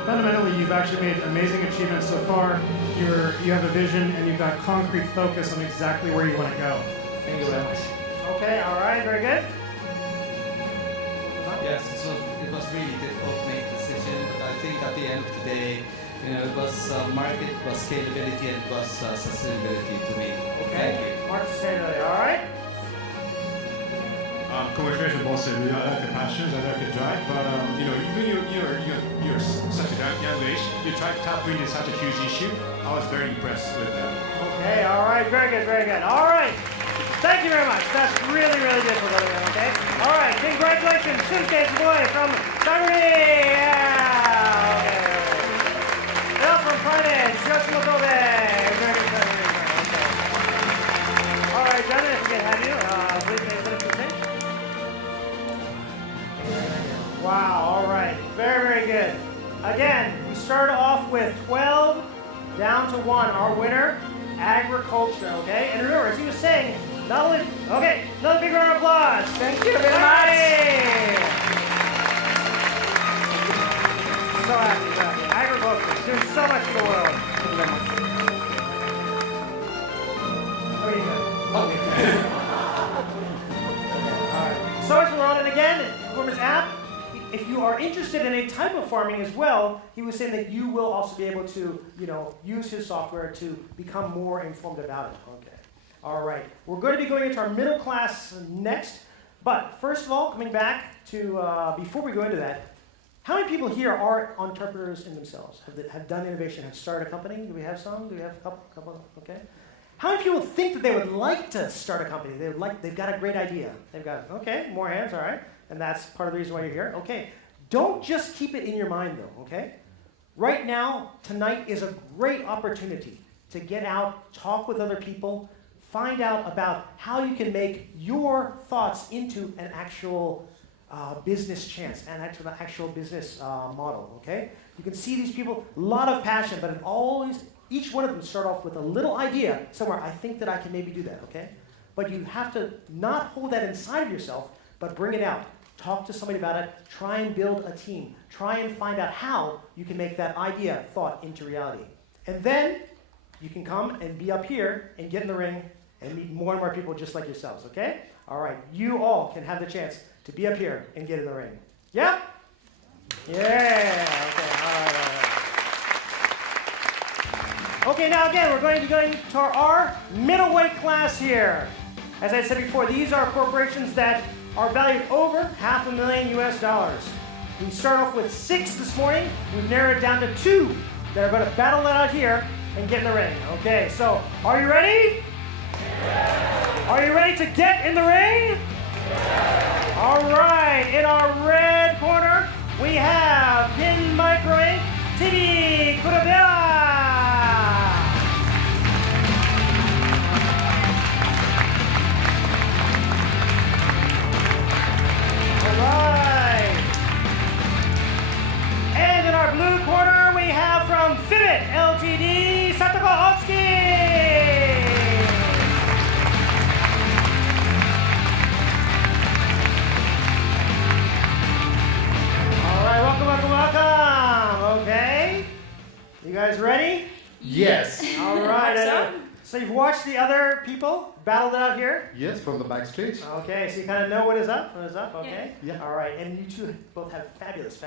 fundamentally, you've actually made amazing achievements so far. You have a vision and you've got concrete focus on exactly where you want to go. Thank you very much. Okay, all right, very good. Yes, so it was really difficult to make a decision, but I think at the end of the day, it was market, it was scalability, and it was sustainability to me. Thank you. Mark sustainability, all right. Congratulations, both. I like the passion, I like the drive. But even you're such a young age, you tried to tap into such a huge issue. I was very impressed with that. Okay, all right, very good. All right, thank you very much. That's really, really difficult, okay? All right, congratulations, Shinsuke Boy from Saturday. Yeah. Okay. Bill from Friday, Yoshimo Kobe. Very good. Okay. All right, gentlemen, if we can have you, please make a presentation. Wow, all right, very, very good. Again, we started off with 12 down to 1. Our winner, agriculture, okay? And remember, as he was saying, not only, okay, another big round of applause. Thank you very much. So happy. Agriculture, doing so much for the world. Thank you very much. How are you doing? Okay. All right. So much for the world, and again, from his app, if you are interested in a type of farming as well, he was saying that you will also be able to, use his software to become more informed about it. Okay. All right. We're going to be going into our middle class next. But first of all, coming back to, before we go into that, how many people here are entrepreneurs in themselves? Have done innovation, have started a company? Do we have some? Do we have a couple? Okay. How many people think that they would like to start a company? They've got a great idea. Okay, more hands, all right. And that's part of the reason why you're here. Okay, don't just keep it in your mind though, okay? Right now, tonight is a great opportunity to get out, talk with other people, find out about how you can make your thoughts into an actual business chance, and actual business model, okay? You can see these people, a lot of passion, but each one of them start off with a little idea somewhere, I think that I can maybe do that, okay? But you have to not hold that inside of yourself, but bring it out. Talk to somebody about it. Try and build a team. Try and find out how you can make that idea, thought, into reality. And then you can come and be up here and get in the ring and meet more and more people just like yourselves, okay? All right, you all can have the chance to be up here and get in the ring. Yeah? Yeah, okay, all right. Okay, now again, we're going to be going to our middleweight class here. As I said before, these are corporations that are valued over $500,000 US. We start off with 6 this morning. We've narrowed it down to 2 that are going to battle it out here and get in the ring. Okay, so are you ready? Yeah. Are you ready to get in the ring? Yeah. All right, in our red corner, we have Pin Microwave, TV Kuravela. All right. So you've watched the other people battle it out here? Yes, from the backstage. Okay, so you kind of know what is up, okay? Yeah. All right, and you two both have fabulous,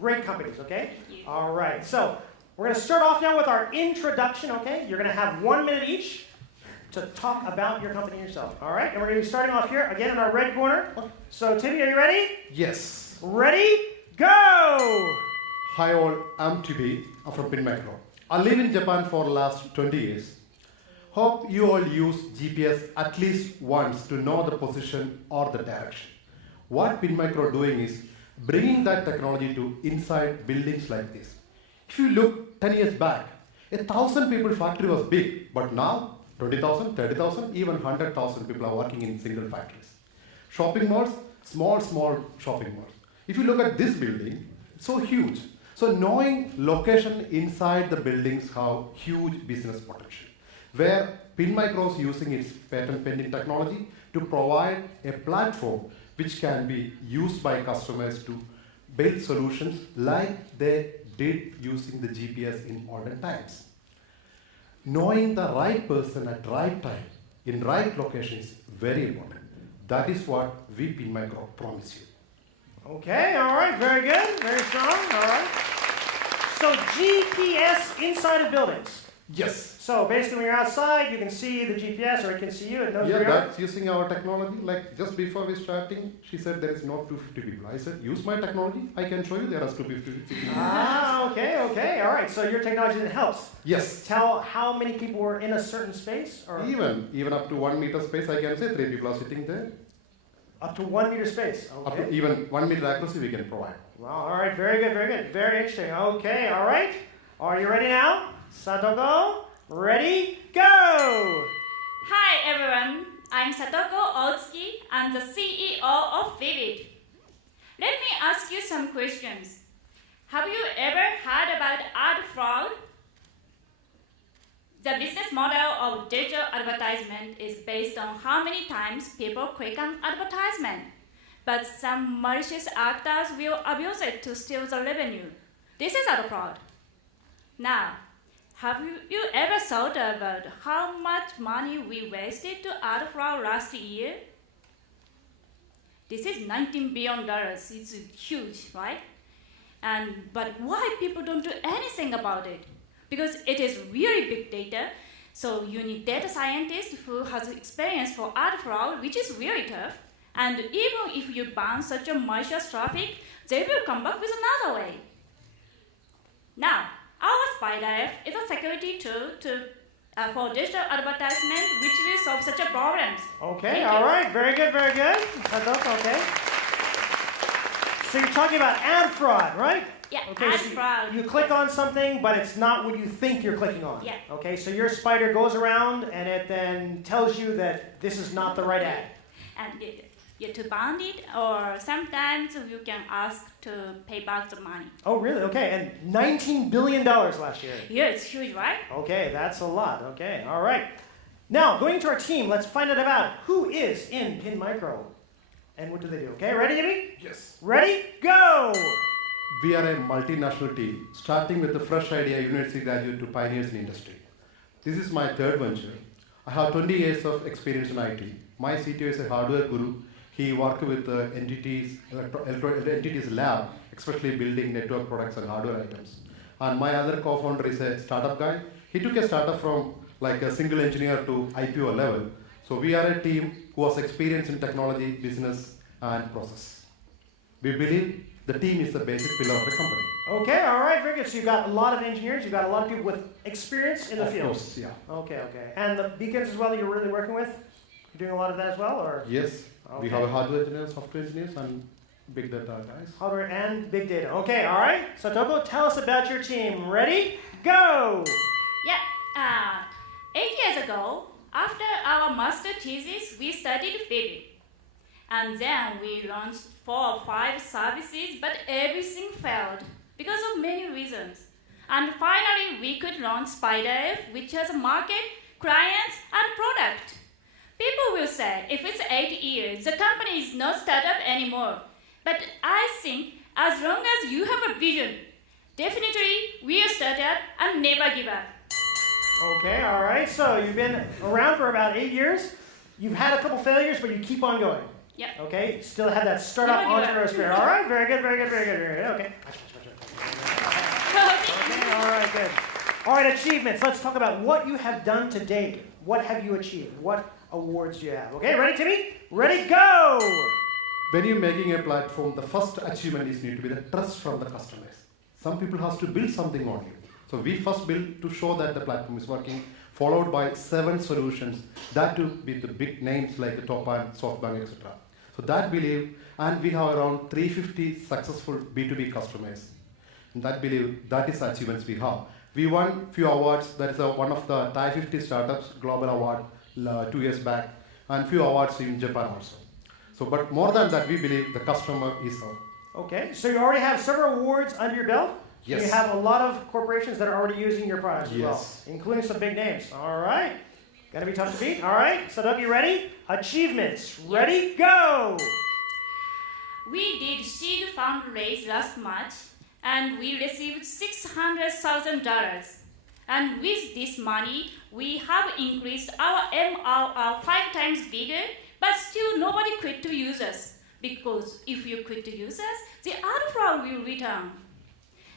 great companies, okay? All right, so we're going to start off now with our introduction, okay? You're going to have 1 minute each to talk about your company yourself, all right? And we're going to be starting off here, again, in our red corner. So, Timmy, are you ready? Yes. Ready? Go! Hi all, I'm Tibi. I'm from PinMicro. I live in Japan for the last 20 years. Hope you all use GPS at least once to know the position or the direction. What PinMicro doing is bringing that technology to inside buildings like this. If you look 10 years back, 1,000 people factory was big, but now 20,000, 30,000, even 100,000 people are working in single factories. Shopping malls, small shopping malls. If you look at this building, it's so huge. So knowing location inside the buildings have huge business potential. Where PinMicro is using its patent pending technology to provide a platform which can be used by customers to build solutions like they did using the GPS in olden times. Knowing the right person at right time in right location is very important. That is what we PinMicro promise you. Okay, all right, very good, very strong, all right. So GPS inside of buildings. Yes. So basically when you're outside, you can see the GPS or it can see you, it knows where you are. That's using our technology. Like just before we starting, she said there is not 250 people. I said, use my technology, I can show you there are 250 people. Okay, all right. So your technology that helps. Yes. Tell how many people were in a certain space? Or Even up to 1 meter space, I can say 3 people are sitting there. Up to 1 meter space. Okay. Up to even 1 meter accuracy we can provide. Wow, all right, very good, very interesting. Okay, all right. Are you ready now? Satoko, ready, go! Hi everyone, I'm Satoko Otsuki. I'm the CEO of Vivid. Let me ask you some questions. Have you ever heard about ad fraud? The business model of digital advertisement is based on how many times people click on advertisement. But some malicious actors will abuse it to steal the revenue. This is ad fraud. Now, have you ever thought about how much money we wasted to ad fraud last year? This is $19 billion. It's huge, right? But why people don't do anything about it? Because it is really big data, so you need data scientists who has experience for ad fraud, which is really tough. And even if you ban such a malicious traffic, they will come back with another way. Now, our SpiderF is a security tool for digital advertisement, which will solve such a problems. Okay, all right, very good. Okay. So you're talking about ad fraud, right? Yeah, okay, ad so fraud. You click on something, but it's not what you think you're clicking on. Yeah. Okay, so your spider goes around and it then tells you that this is not the right ad. And you to ban it, or sometimes you can ask to pay back the money. Oh, really? Okay, and $19 billion last year. Yeah, it's huge, right? Okay, that's a lot. Okay, all right. Now, going to our team, let's find out about who is in PinMicro and what do they do. Okay, ready, Jimmy? Yes. Ready? Go! We are a multinational team, starting with a fresh idea university graduate to pioneers in industry. This is my third venture. I have 20 years of experience in IT. My CTO is a hardware guru. He worked with entities lab, especially building network products and hardware items. And my other co-founder is a startup guy. He took a startup from like a single engineer to IPO level. So we are a team who has experience in technology, business, and process. We believe the team is the basic pillar of the company. Okay, all right, very good. So you've got a lot of engineers, you've got a lot of people with experience in the field. Of course, yeah. Okay. And the beacons as well that you're really working with? You're doing a lot of that as well, or? Yes. Okay. We have a hardware engineers, software engineers, and big data guys. Hardware and big data. Okay, all right. Satoko, tell us about your team. Ready? Go! Yeah, 8 years ago, after our master thesis, we studied Vivid. And then we launched 4 or 5 services, but everything failed because of many reasons. And finally, we could launch SpiderF, which has a market, clients, and product. People will say, if it's 8 years, the company is not startup anymore. But I think as long as you have a vision, definitely we are startup and never give up. Okay, all right. So you've been around for about 8 years. You've had a couple failures, but you keep on going. Yeah. Okay, still have that startup entrepreneur spirit. All right, very good, very good, very good, very good. Okay. Okay, all right, good. All right, achievements. Let's talk about what you have done to date. What have you achieved? What awards do you have? Okay, ready, Timmy? Ready, go! When you're making a platform, the first achievement is need to be the trust from the customers. Some people have to build something on you. So we first build to show that the platform is working, followed by 7 solutions, that too with the big names like Topan, SoftBank, etc. So that believe, and we have around 350 successful B2B customers. And that believe, that is achievements we have. We won few awards. That is one of the Thai 50 startups global award 2 years back, and few awards in Japan also. So, but more than that, we believe the customer is our. Okay, so you already have several awards under your belt. Yes. You have a lot of corporations that are already using your products as well, Yes. including some big names. All right, gonna be tough to beat. All right, Sadok, you ready? Achievements. Ready? Go! We did seed fundraise last March, and we received $600,000. And with this money, we have increased our MRR 5 times bigger, but still nobody quit to use us. Because if you quit to use us, the ad fraud will return.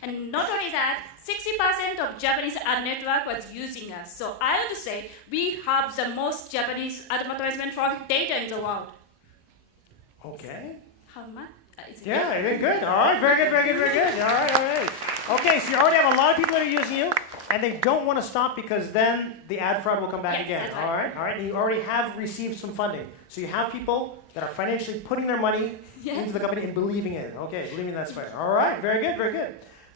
And not only that, 60% of Japanese ad network was using us. So I would say we have the most Japanese advertisement traffic data in the world. Okay. How much? Is it Yeah, very good. All right, very good, very good, very good. All right, all right. Okay, so you already have a lot of people that are using you, and they don't want to stop because then the ad fraud will come back Yes, again. that's All right, all right. And you already have received some funding. So you have people that are financially putting their money Yes. into the company and believing in it. Okay, believing that's fair. All right, very good, very good.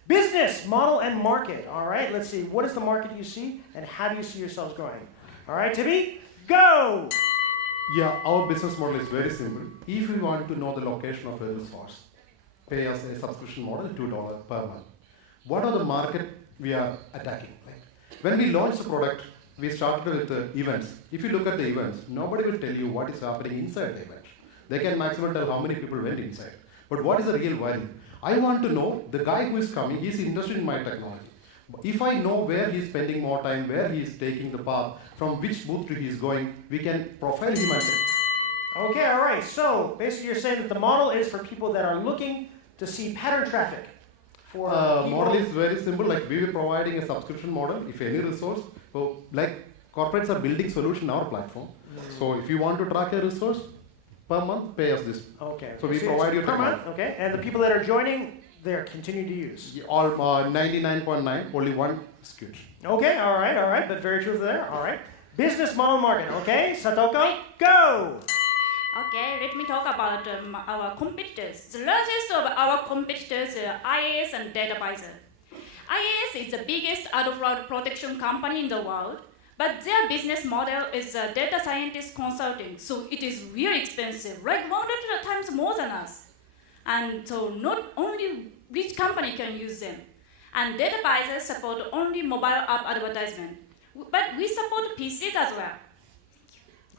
Business, model, and market. All right, let's see. What is the market you see, and how do you see yourselves growing? All right, Timmy, go! Yeah, our business model is very simple. If we want to know the location of a resource, pay us a subscription model, $2 per month. What are the market we are attacking? Like, when we launched the product, we started with the events. If you look at the events, nobody will tell you what is happening inside the event. They can maximum tell how many people went inside. But what is the real value? I want to know the guy who is coming, he is interested in my technology. If I know where he is spending more time, where he is taking the path, from which booth he is going, we can profile him and Okay, all right. So basically, you're saying that the model is for people that are looking to see pattern traffic. For people. model is very simple. Like we will providing a subscription model. If any resource, so like corporates are building solution on our platform. So if you want to track a resource per month, pay us this. Okay. So we it's provide you per technology. month. Okay, and the people that are joining, they're continuing to use. All 99.9, only one skewed. Okay, all right, but very true there. All right. Business model market. Okay, Satoko, go. Okay, let me talk about our competitors. The largest of our competitors are IAS and DataVisor. IAS is the biggest ad fraud protection company in the world, but their business model is data scientist consulting, so it is really expensive, like 100 times more than us. And so not only which company can use them. And DataVisor support only mobile app advertisement, but we support PCs as well.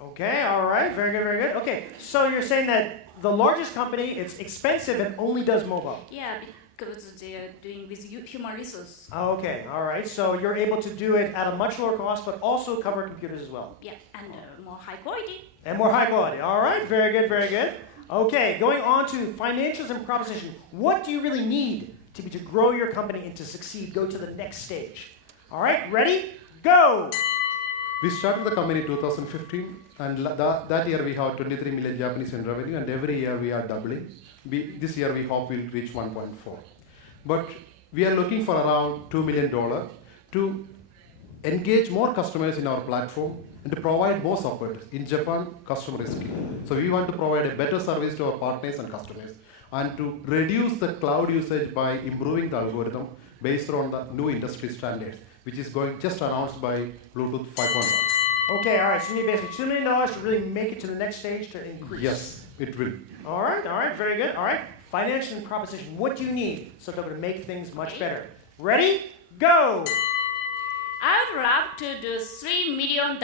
Okay, all right, very good, very good. Okay, so you're saying that the largest company, it's expensive and only does mobile. Yeah, because they are doing with human resource. Okay, all right. So you're able to do it at a much lower cost, but also cover computers as well. Yeah, and more high quality. And more high quality. All right, very good, very good. Okay, going on to financials and proposition. What do you really need to grow your company and to succeed, go to the next stage? All right, ready? Go! We started the company in 2015, and that year we have 23 million Japanese in revenue, and every year we are doubling. This year we hope we'll reach 1.4. But we are looking for around $2 million to engage more customers in our platform and to provide more support. In Japan, customer is key. So we want to provide a better service to our partners and customers and to reduce the cloud usage by improving the algorithm based on the new industry standards, which is going just announced by Bluetooth 5.1. Okay, all right. So you need basically $2 million to really make it to the next stage to increase. Yes, it will. All right, very good. All right, financial and proposition. What do you need so that to make things much better? Ready? Go! I would love to do $3 million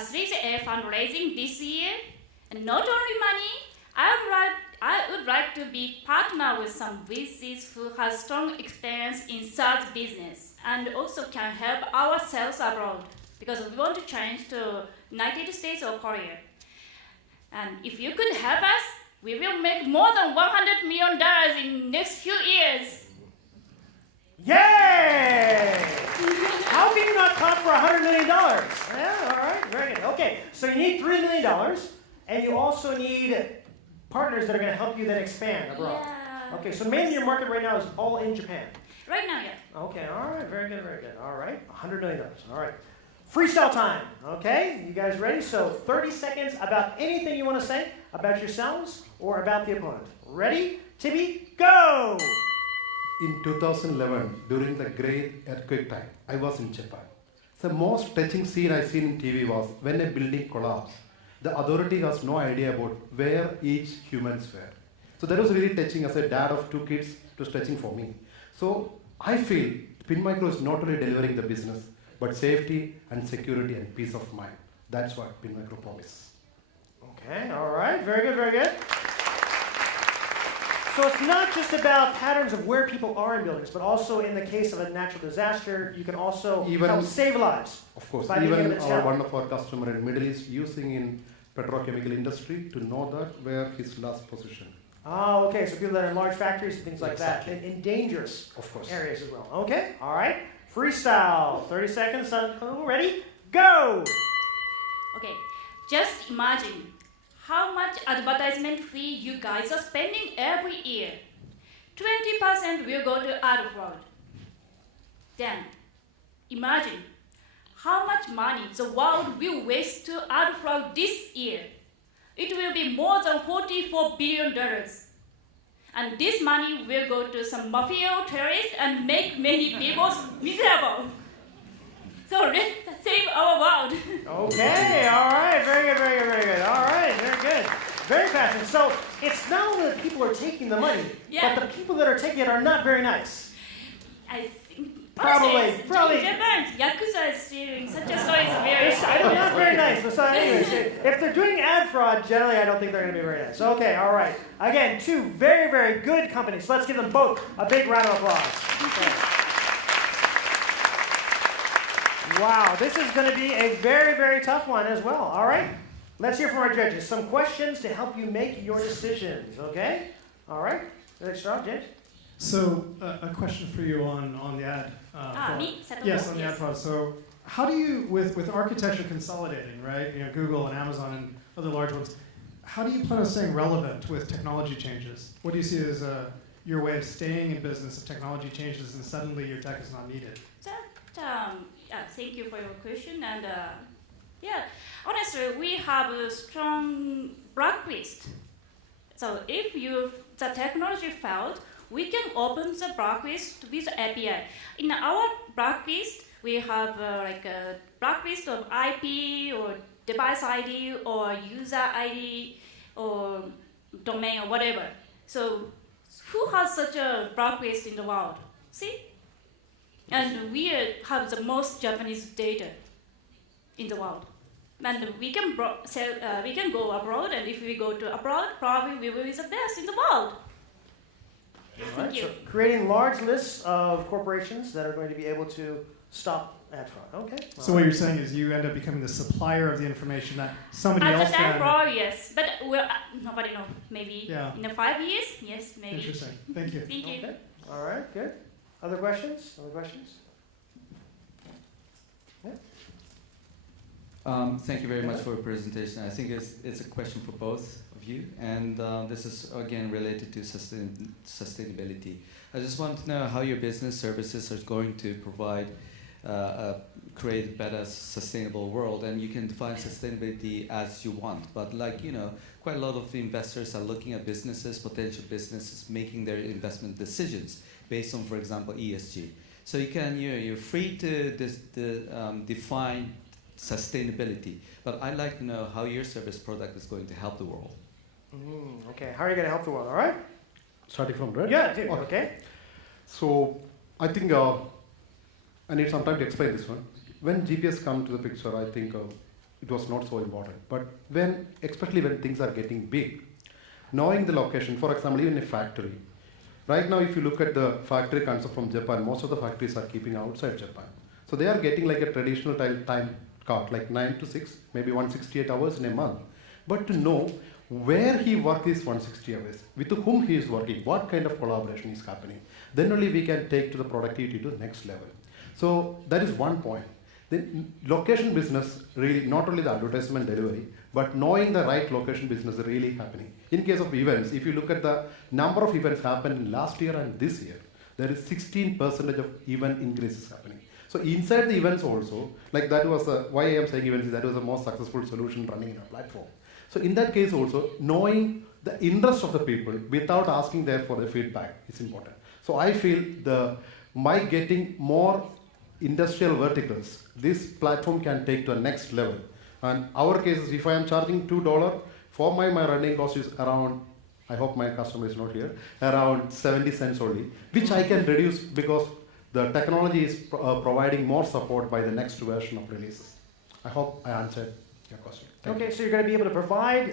Series A fundraising this year, and not only money. I would like to be partner with some VCs who have strong experience in SaaS business, and also can help our sales abroad because we want to change to United States or Korea. And if you could help us, we will make more than $100 million in next few years. Yay! How can you not clap for $100 million? Yeah, all right, very good. Okay, so you need $3 million, and you also need partners that are going to help you then expand abroad. Yeah. Okay, so mainly your market right now is all in Japan. Right now, yeah. Okay, all right, very good, very good. All right, $100 million. All right. Freestyle time, okay? You guys ready? So 30 seconds about anything you want to say about yourselves or about the opponent. Ready? Timmy, go! In 2011, during the great earthquake time, I was in Japan. The most touching scene I seen in TV was when a building collapsed. The authority has no idea about where each humans were. So that was really touching. As a dad of 2 kids, it was touching for me. So I feel Pin Micro is not only delivering the business, but safety and security and peace of mind. That's what Pin Micro promises. Okay, all right, very good, very good. So it's not just about patterns of where people are in buildings, but also in the case of a natural disaster, you can also help save lives. Of course, by being able even to tell. one of our customers in Middle East using in petrochemical industry to know that where his last position. Oh, okay, so people that are in large factories and things like Exactly. that, in dangerous Of course. areas as well. Okay, all right. Freestyle, 30 seconds, ready, go! Okay, just imagine how much advertisement fee you guys are spending every year. 20% will go to ad fraud. Then, imagine how much money the world will waste to ad fraud this year. It will be more than $44 billion. And this money will go to some mafia terrorists and make many people miserable. So let's save our world. Okay, all right, very good, very good, very good. All right, very good. Very passionate. So it's not only that people are taking the money, Yeah. but the people that are taking it are not very nice. I think Probably. In Japan, Yakuza is stealing such a story is very I'm not very nice. But so anyways, if they're doing ad fraud, generally I don't think they're going to be very nice. Okay, all right. Again, 2 very, very good companies. Let's give them both a big round of applause. Okay. Wow, this is going to be a very, very tough one as well. All right, let's hear from our judges. Some questions to help you make your decisions, okay? All right, let's start, James. So a question for you on the ad. Fraud. me? Yes, on the ad fraud. So how do you, with architecture consolidating, right? You know, Google and Amazon and other large ones. How do you plan on staying relevant with technology changes? What do you see as your way of staying in business if technology changes and suddenly your tech is not needed? Thank you for your question. And honestly, we have a strong blacklist. So if the technology failed, we can open the blacklist with API. In our blacklist, we have like a blacklist of IP or device ID or user ID or domain or whatever. So who has such a blacklist in the world? See? And we have the most Japanese data in the world. And we can go abroad, and if we go to abroad, probably we will be the best in the world. Thank you. So creating large lists of corporations that are going to be able to stop ad fraud. Okay. So what you're saying is you end up becoming the supplier of the information that somebody At else the time, can. probably yes, but nobody knows. Maybe in 5 years, yes, maybe. Interesting. Thank you. Thank you. Okay. All right. Good. Other questions? Other questions? Thank you very much for your presentation. I think it's a question for both of you, and this is again related to sustainability. I just want to know how your business services are going to provide, create a better sustainable world, and you can define sustainability as you want. But quite a lot of the investors are looking at businesses, potential businesses, making their investment decisions based on, for example, ESG. So you're free to define sustainability, but I'd like to know how your service product is going to help the world. Okay, how are you going to help the world? All right. Starting from red? Yeah, dude, okay. So I think I need some time to explain this one. When GPS come to the picture, I think it was not so important. But especially when things are getting big, knowing the location, for example, even a factory, Right now, if you look at the factory concept from Japan, most of the factories are keeping outside Japan. So they are getting like a traditional time card, like 9 to 6, maybe 168 hours in a month. But to know where he works these 160 hours, with whom he is working, what kind of collaboration is happening, then only we can take to the productivity to the next level. So that is one point. The location business, really, not only the advertisement delivery, but knowing the right location business is really happening. In case of events, if you look at the number of events happened last year and this year, there is 16% of event increases happening. So inside the events also, like that was why I am saying events, that was the most successful solution running in a platform. So in that case also, knowing the interest of the people without asking there for the feedback is important. So I feel by getting more industrial verticals, this platform can take to a next level. And our cases, if I am charging $2, for my running cost is around, I hope my customer is not here, around 70 cents only, which I can reduce because the technology is providing more support by the next version of releases. I hope I answered your question. Okay, so you're going to be able to provide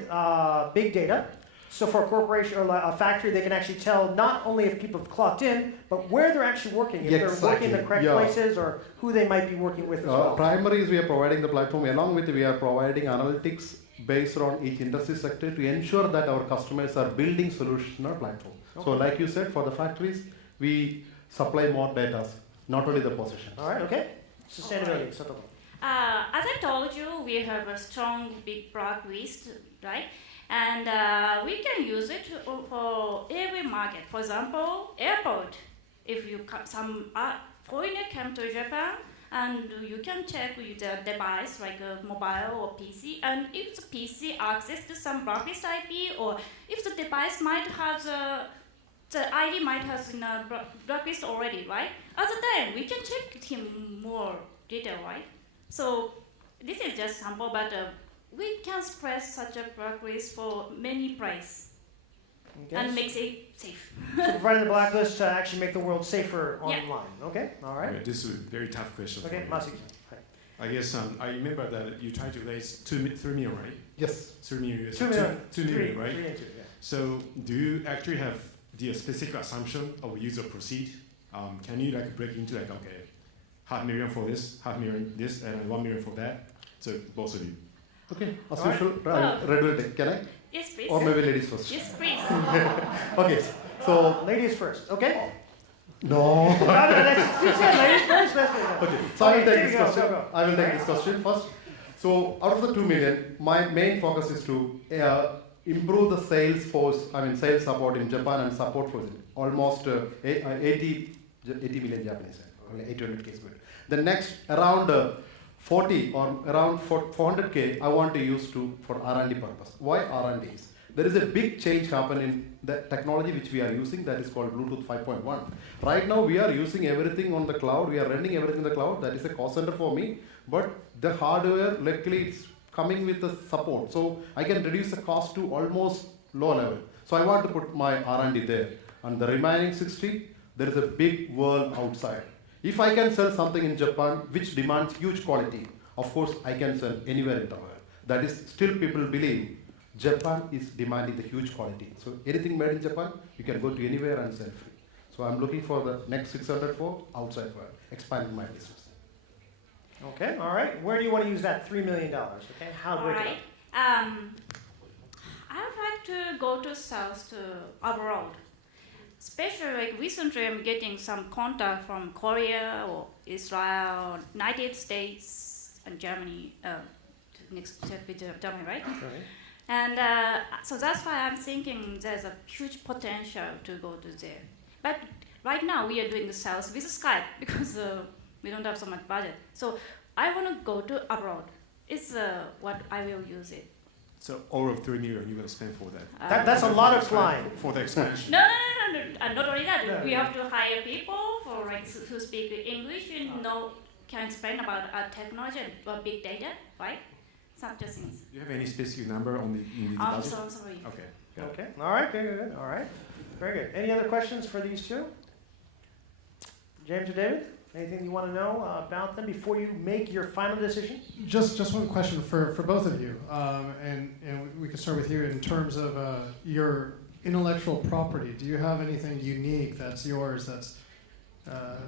big data. So for a corporation or a factory, they can actually tell not only if people have clocked in, but where they're actually working, if they're working in the correct places or who they might be working with as well. Primary is we are providing the platform, along with we are providing analytics based on each industry sector to ensure that our customers are building solutions on our platform. Okay. So like you said, for the factories, we supply more data, not only the positions. All right, okay. Sustainability. As I told you, we have a strong big product list, right? And we can use it for every market. For example, airport. If some foreigner come to Japan, and you can check with the device like a mobile or PC, and if the PC access to some blacklist IP, or if the device might have the ID might have in a blacklist already, right? At the time, we can check him more detail, right? So this is just sample, but we can spread such a blacklist for many price and makes it safe. So providing the blacklist to actually make the world safer online. Okay, all right. Okay, this is a very tough question. Okay, Masuki. I guess I remember that you tried to raise 3 million, right? Yes. 3 million. 2 million. 2 million, right? 3 and 2, yeah. So do you actually have the specific assumption of user proceed? Can you break into okay, $500,000 for this, $500,000 this, and $1 million for that? So both of you. Okay, as usual, Red will take. Can I? Yes, please. Or maybe ladies first. Yes, please. Okay, so ladies first. Okay. No. You said ladies first. Okay, so I will take this question. I will take this question first. So out of the 2 million, my main focus is to improve the sales force. Sales support in Japan and support for almost 80 million Japanese. Only 800K. The next around 40 or around 400K I want to use for R&D purpose. Why R&D? There is a big change happening in the technology which we are using, that is called Bluetooth 5.1. Right now we are using everything on the cloud, we are running everything in the cloud, that is a cost center for me, but the hardware, luckily it's coming with the support. So I can reduce the cost to almost low level. So I want to put my R&D there. And the remaining 60, there is a big world outside. If I can sell something in Japan which demands huge quality, of course I can sell anywhere in the world. That is, still people believe Japan is demanding the huge quality. So anything made in Japan, you can go to anywhere and sell free. So I'm looking for the next 600 for outside world, expanding my business. Okay, all right. Where do you want to use that $3 million? Okay, how all right. I would like to go to south to abroad. Especially recently I'm getting some contact from Korea or Israel, United States and Germany, next step with Germany, right? Okay. And so that's why I'm thinking there's a huge potential to go to there. But right now we are doing the sales with Skype because we don't have so much budget. So I want to go to abroad. It's what I will use it. So all of 3 million you're going to spend for that? That's a lot of flying. For the expansion? No. Not only that, we have to hire people for who speak English and can explain about technology and big data, right? Such things. Do you have any specific number on the I'm budget? so sorry. Okay. All right. Good. All right. Very good. Any other questions for these two? James or David? Anything you want to know about them before you make your final decision? Just one question for both of you, and we can start with you in terms of your intellectual property, do you have anything unique that's yours that's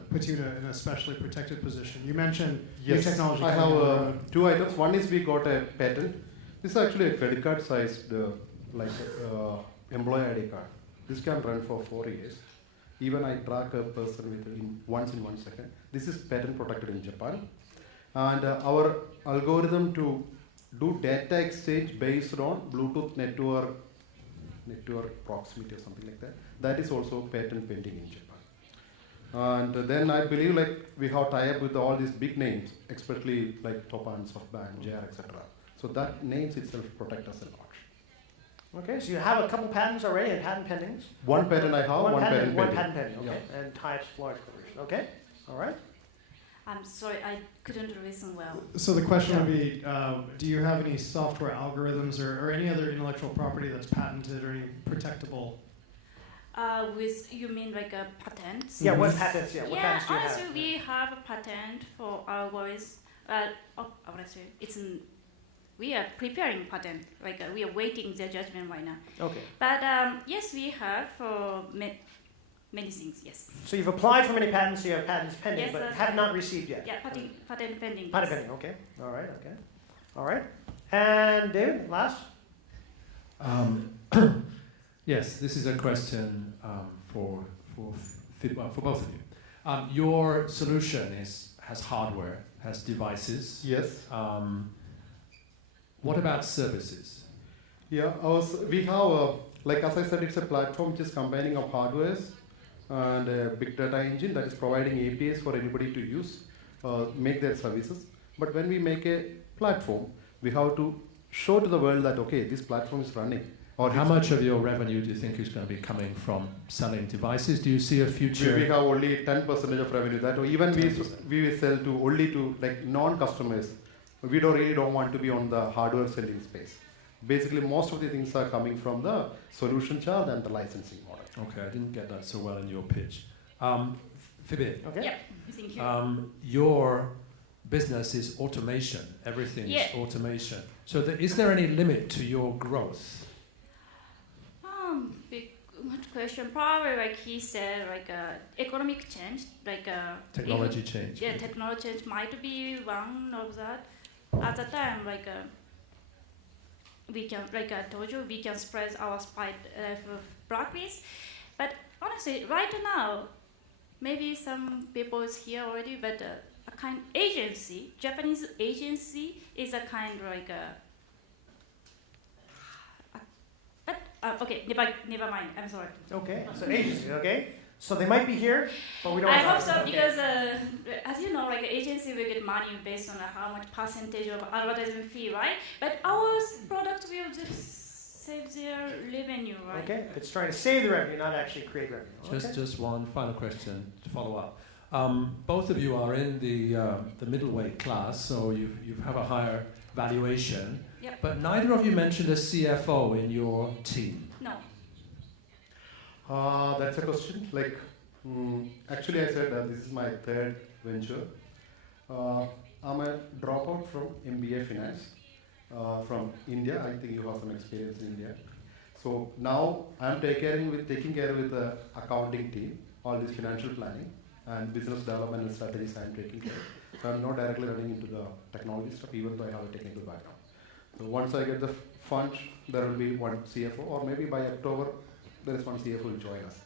puts you in an especially protected position? You mentioned new technology. I have two items. One is we got a patent. This is actually a credit card sized employee ID card. This can run for 4 years. Even I track a person once in 1 second. This is patent protected in Japan. And our algorithm to do data exchange based on Bluetooth network proximity or something like that, that is also patent pending in Japan. And then I believe we have tie-up with all these big names, especially like Topan, SoftBank, JR, etc. So that names itself protect us a lot. Okay, so you have a couple patents already and patent pendings? One patent I have, one patent pending. One patent pending, okay. Yeah. And types, large corporation. Okay, all right. I'm sorry, I couldn't listen well. So the question would be, do you have any software algorithms or any other intellectual property that's patented or any protectable? You mean like a patent? Yeah, what patents? Yeah, what patents do you also have? we have a patent for our voice. We are preparing patent. We are waiting the judgment right now. Okay. But yes, we have for many things. Yes. So you've applied for many patents. You have patents pending, yes, but have not received yet. Yeah, patent pending. Patent pending. Okay. All right. Okay. All right. And David, last. Yes, this is a question for both of you. Your solution has hardware, has devices. Yes. What about services? Yeah, we have, as I said, it's a platform which is combining of hardwares and a big data engine that is providing APIs for anybody to use, make their services. But when we make a platform, we have to show to the world that, okay, this platform is running. Or how much of your revenue do you think is going to be coming from selling devices? Do you see a future? We have only 10% of revenue. That even we sell to only to non-customers. We don't want to be on the hardware selling space. Basically, most of the things are coming from the solution charge and the licensing model. Okay, I didn't get that so well in your pitch. Phoebe. Okay. Yeah, thank you. Your business is automation. Everything is automation. So is there any limit to your growth? Good question. Probably like he said, economic change, technology change. Yeah, technology change might be one of that. At the time, we can, I told you, we can spread our practice. But honestly, right now, maybe some people is here already, but a kind agency, Japanese agency is a kind okay, never mind. I'm sorry. Okay, so agency, okay. So they might be here, but we don't. I hope so because, as you know, agency will get money based on how much percentage of advertisement fee, right? But our product will just save their revenue, right? Okay, it's trying to save the revenue, not actually create revenue. Just one final question to follow up. Both of you are in the middleweight class, so you have a higher valuation. Yep. But neither of you mentioned a CFO in your team. No. That's a question. Actually, I said this is my third venture. I'm a dropout from MBA Finance from India. I think you have some experience in India. So now I'm taking care with the accounting team, all this financial planning and business development and strategies I'm taking care of. So I'm not directly running into the technology stuff, even though I have a technical background. So once I get the funds, there will be one CFO, or maybe by October, there is one CFO will join us.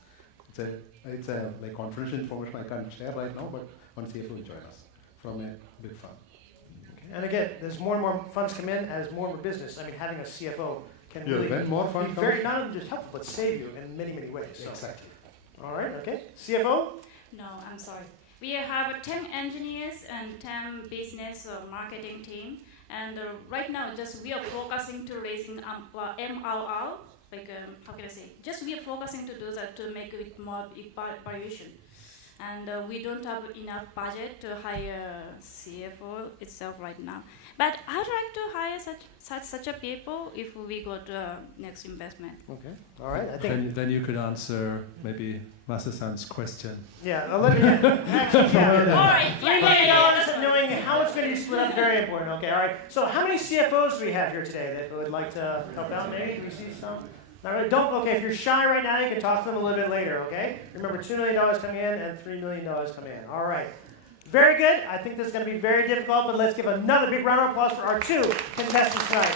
It's a confidential information I can't share right now, but one CFO will join us from a big fund. Okay. And again, there's more and more funds come in as more of a business. I mean, having a CFO can really when more funds be very not only just helpful, but save you in many, many ways. So. Exactly. All right. Okay. CFO. No, I'm sorry. We have 10 engineers and 10 business or marketing team. And right now, just we are focusing to raising MRR, how can I say? Just we are focusing to do that to make it more valuation. And we don't have enough budget to hire CFO itself right now. But I'd like to hire such a people if we go to next investment. Okay. All right. I think then you could answer maybe Masa-san's question. Yeah. Let me. Actually, yeah. All right. $3 million knowing how it's going to be split up, very important. Okay. All right. So how many CFOs do we have here today that would like to help out? Maybe do we see some? Not really. Don't. Okay, if you're shy right now, you can talk to them a little bit later. Okay. Remember, $2 million coming in and $3 million coming in. All right. Very good. I think this is going to be very difficult, but let's give another big round of applause for our 2 contestants tonight.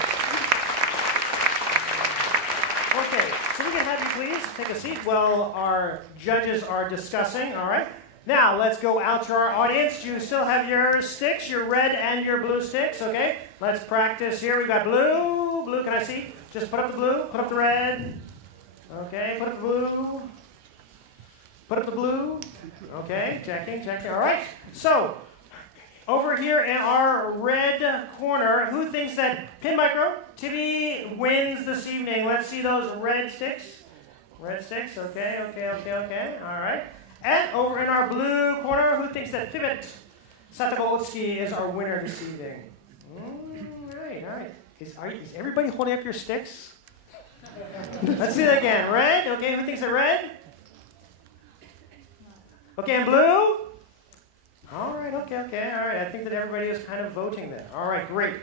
Okay, so we can have you please take a seat while our judges are discussing. All right. Now let's go out to our audience. You still have your sticks, your red and your blue sticks. Okay. Let's practice here. We've got blue. Blue. Can I see? Just put up the blue. Put up the red. Okay. Put up the blue. Put up the blue. Okay, checking. All right. So, over here in our red corner, who thinks that Pin Micro, Tibi wins this evening? Let's see those red sticks. Red sticks. Okay. All right. And over in our blue corner, who thinks that Pivot Satoko Otsuki is our winner this evening? All right. Is everybody holding up your sticks? Let's see that again. Red. Okay, who thinks that red? Okay, and blue? All right, okay. All right, I think that everybody is kind of voting there. All right, great.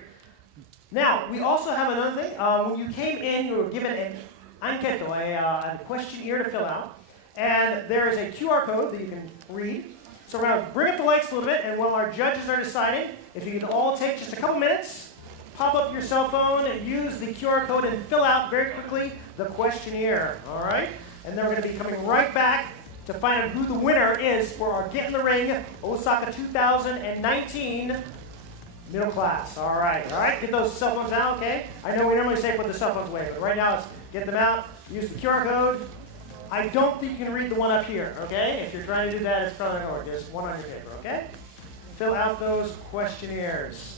Now, we also have another thing. When you came in, you were given an anketo, a questionnaire to fill out. And there is a QR code that you can read. So we're going to bring up the lights a little bit, and while our judges are deciding, if you can all take just a couple minutes, pop up your cell phone, use the QR code, and fill out very quickly the questionnaire. All right? And then we're going to be coming right back to find out who the winner is for our Get in the Ring Osaka 2019 middle class. All right. Get those cell phones out, okay? I know we normally say put the cell phones away, but right now it's get them out, use the QR code. I don't think you can read the one up here, okay? If you're trying to do that, it's probably not going to work. Just one on your paper, okay? Fill out those questionnaires.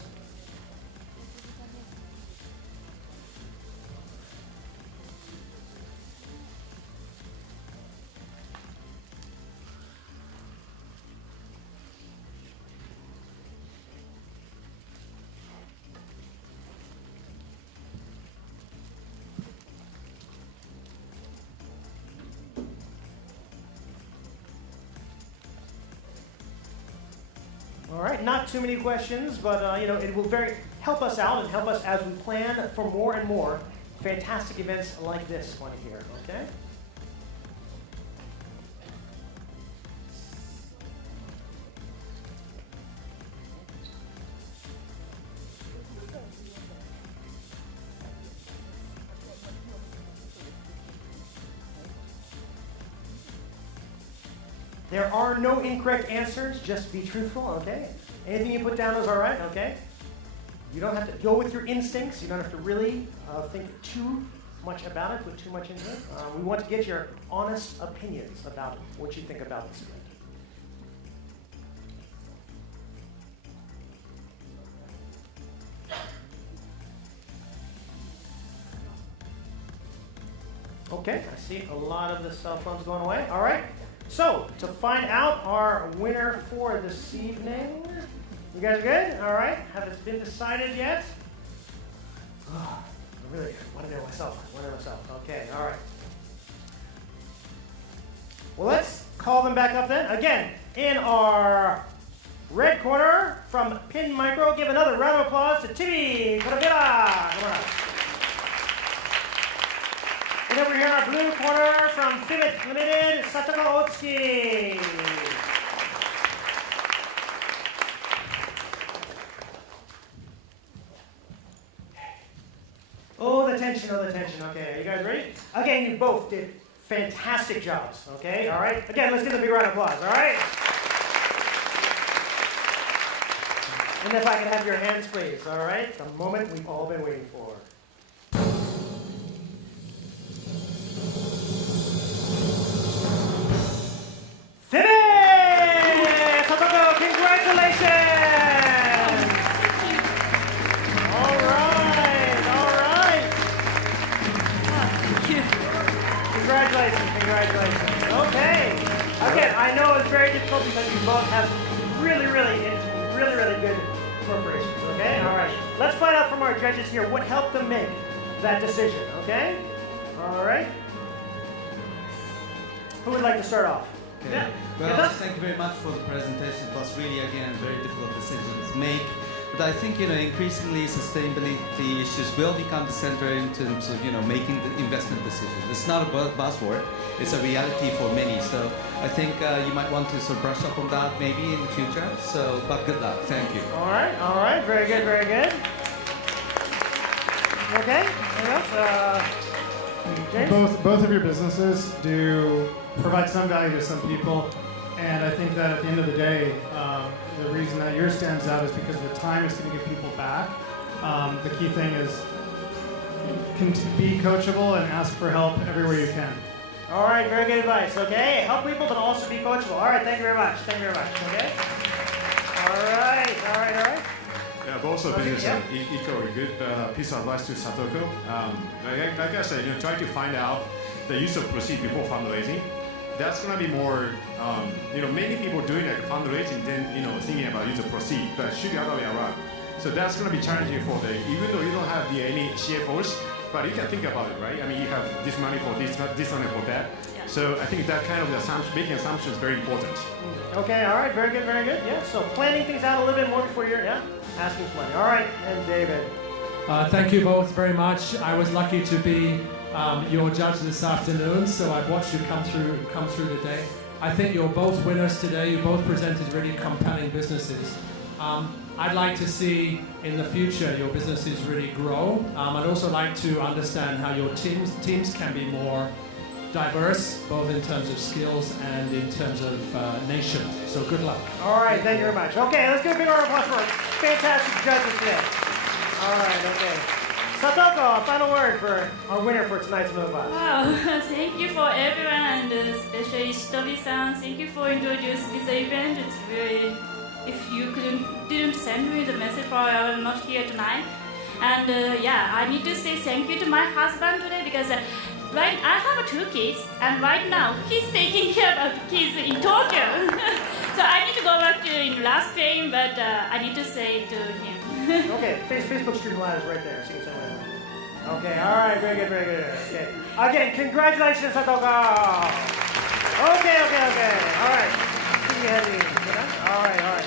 All right, not too many questions, but it will help us out and help us as we plan for more and more fantastic events like this one here, okay? There are no incorrect answers, just be truthful, okay? Anything you put down is all right, okay? You don't have to go with your instincts. You don't have to really think too much about it, put too much into it. We want to get your honest opinions about what you think about this event. Okay, I see a lot of the cell phones going away. All right. So, to find out our winner for this evening, you guys are good? All right. Have it been decided yet? Oh, I really want to know myself. Okay, all right. Well, let's call them back up then. Again, in our red corner from Pin Micro, give another round of applause to Tibi Koravira. Come on up. And over here in our blue corner from Pivot Limited, Satoko Otsuki. Oh, the tension. Okay, are you guys ready? Again, you both did fantastic jobs, okay? All right? Again, let's give them a big round of applause, all right? And if I can have your hands, please, all right? The moment we've all been waiting for. Finish! Satoko, congratulations! All right. Congratulations. Okay. Again, I know it's very difficult because you both have really good corporations, okay? All right. Let's find out from our judges here what helped them make that decision, okay? All right. Who would like to start off? Okay. Yeah. Well, thank you very much for the presentation. It was really, again, a very difficult decision to make. But I think increasingly sustainability issues will become the center in terms of making the investment decisions. It's not a buzzword; it's a reality for many. So I think you might want to sort of brush up on that maybe in the future. So, but good luck. Thank you. All right, very good, very good. Okay, anything else? James? Both of your businesses do provide some value to some people, and I think that at the end of the day, the reason that yours stands out is because the time is going to give people back. The key thing is be coachable and ask for help everywhere you can. All right, very good advice. Okay, help people, but also be coachable. All right, thank you very much. Thank you very much. Okay. All right. Yeah, both of business are equally good piece of advice to Satoko. Like I said, try to find out the use of proceeds before fundraising. That's going to be more, many people doing like fundraising then, thinking about use of proceeds, but it should be the other way around. So that's going to be challenging for even though you don't have any CFOs, but you can think about it, right? I mean, you have this money for this money for that. Yeah. So I think that kind of making assumptions is very important. Okay, all right, very good, very good. Yeah, so planning things out a little bit more before you're, asking for money. All right, and David. Thank you both very much. I was lucky to be your judge this afternoon, so I've watched you come through the day. I think you're both winners today. You both presented really compelling businesses. I'd like to see in the future your businesses really grow. I'd also like to understand how your teams can be more diverse, both in terms of skills and in terms of nation. So good luck. All right, thank you very much. Okay, let's give a big round of applause for our fantastic judges today. All right, okay. Satoko, a final word for our winner for tonight's middle class. Wow, thank you for everyone, and especially Shitobi-san. Thank you for introducing this event. It's really, if you didn't send me the message, probably I will not here tonight. And I need to say thank you to my husband today because I have 2 kids, and right now he's taking care of kids in Tokyo. So I need to go back to in last train, but I need to say to him. Okay, Facebook stream live is right there. See what's going on. Okay, all right, very good, very good. Okay, again, congratulations, Satoko. Okay. All right. All right.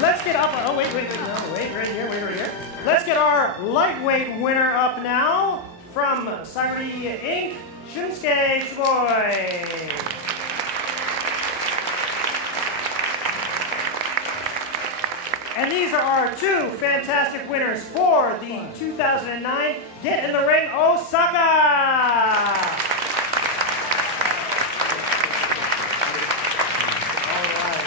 Let's get up. Oh, wait. No, wait, right here. Let's get our lightweight winner up now from Saguri Inc. Shunsuke Sugoi. And these are our 2 fantastic winners for the 2009 Get in the Ring Osaka. All right.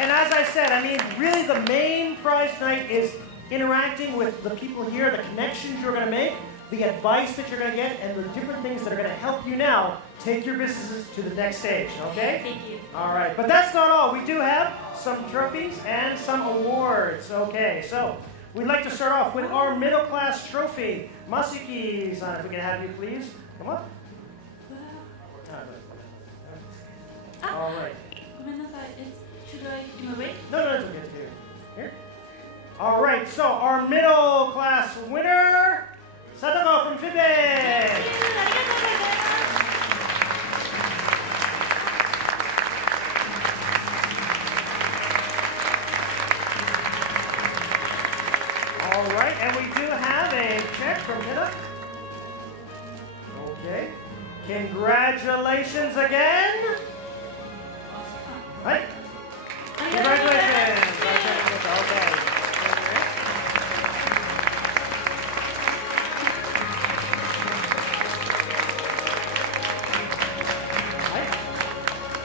And as I said, really the main prize tonight is interacting with the people here, the connections you're going to make, the advice that you're going to get, and the different things that are going to help you now take your businesses to the next stage, okay? Thank you. All right, but that's not all. We do have some trophies and some awards. Okay, so we'd like to start off with our middle class trophy. Masuki-san, if we can have you please. Come on. All right. Should I do my way? No, it's okay. Here. All right, so our middle class winner, Satoko from Finland. All right, and we do have a check from Hina. Okay. Congratulations again. Right. Congratulations. Okay.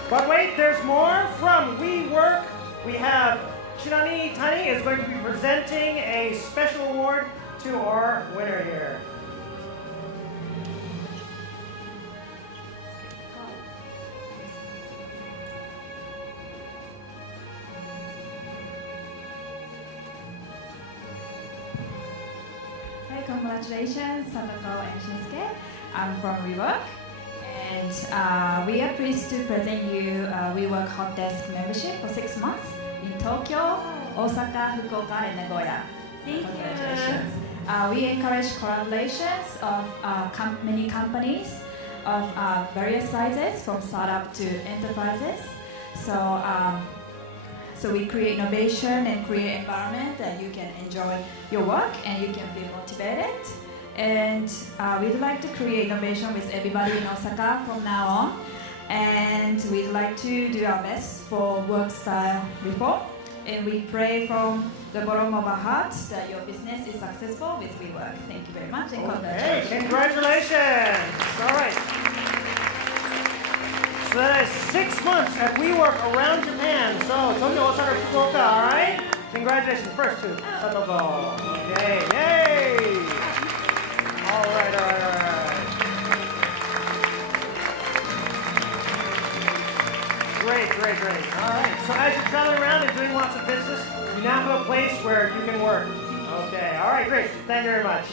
But wait, there's more from WeWork. We have Shinami Tani is going to be presenting a special award to our winner here. Hey, congratulations, Satoko and Shinsuke. I'm from WeWork. And we are pleased to present you WeWork Hot Desk membership for 6 months in Tokyo, Osaka, Fukuoka, and Nagoya. Thank Congratulations. We encourage collaborations of many companies of various sizes, from startup to enterprises. So we create innovation and create environment that you can enjoy your work and you can be motivated. And we'd like to create innovation with everybody in Osaka from now on. And we'd like to do our best for work style reform. And we pray from the bottom of our hearts that your business is successful with WeWork. Thank you very much and Hey, congratulations. congratulations. All right. So that is 6 months at WeWork around Japan. So Tokyo, Osaka, Fukuoka, all right? Congratulations first to Satoko. Okay, yay! All right. Great. All right. So as you're traveling around and doing lots of business, you now have a place where you can work. Okay. All right. Great. Thank you very much.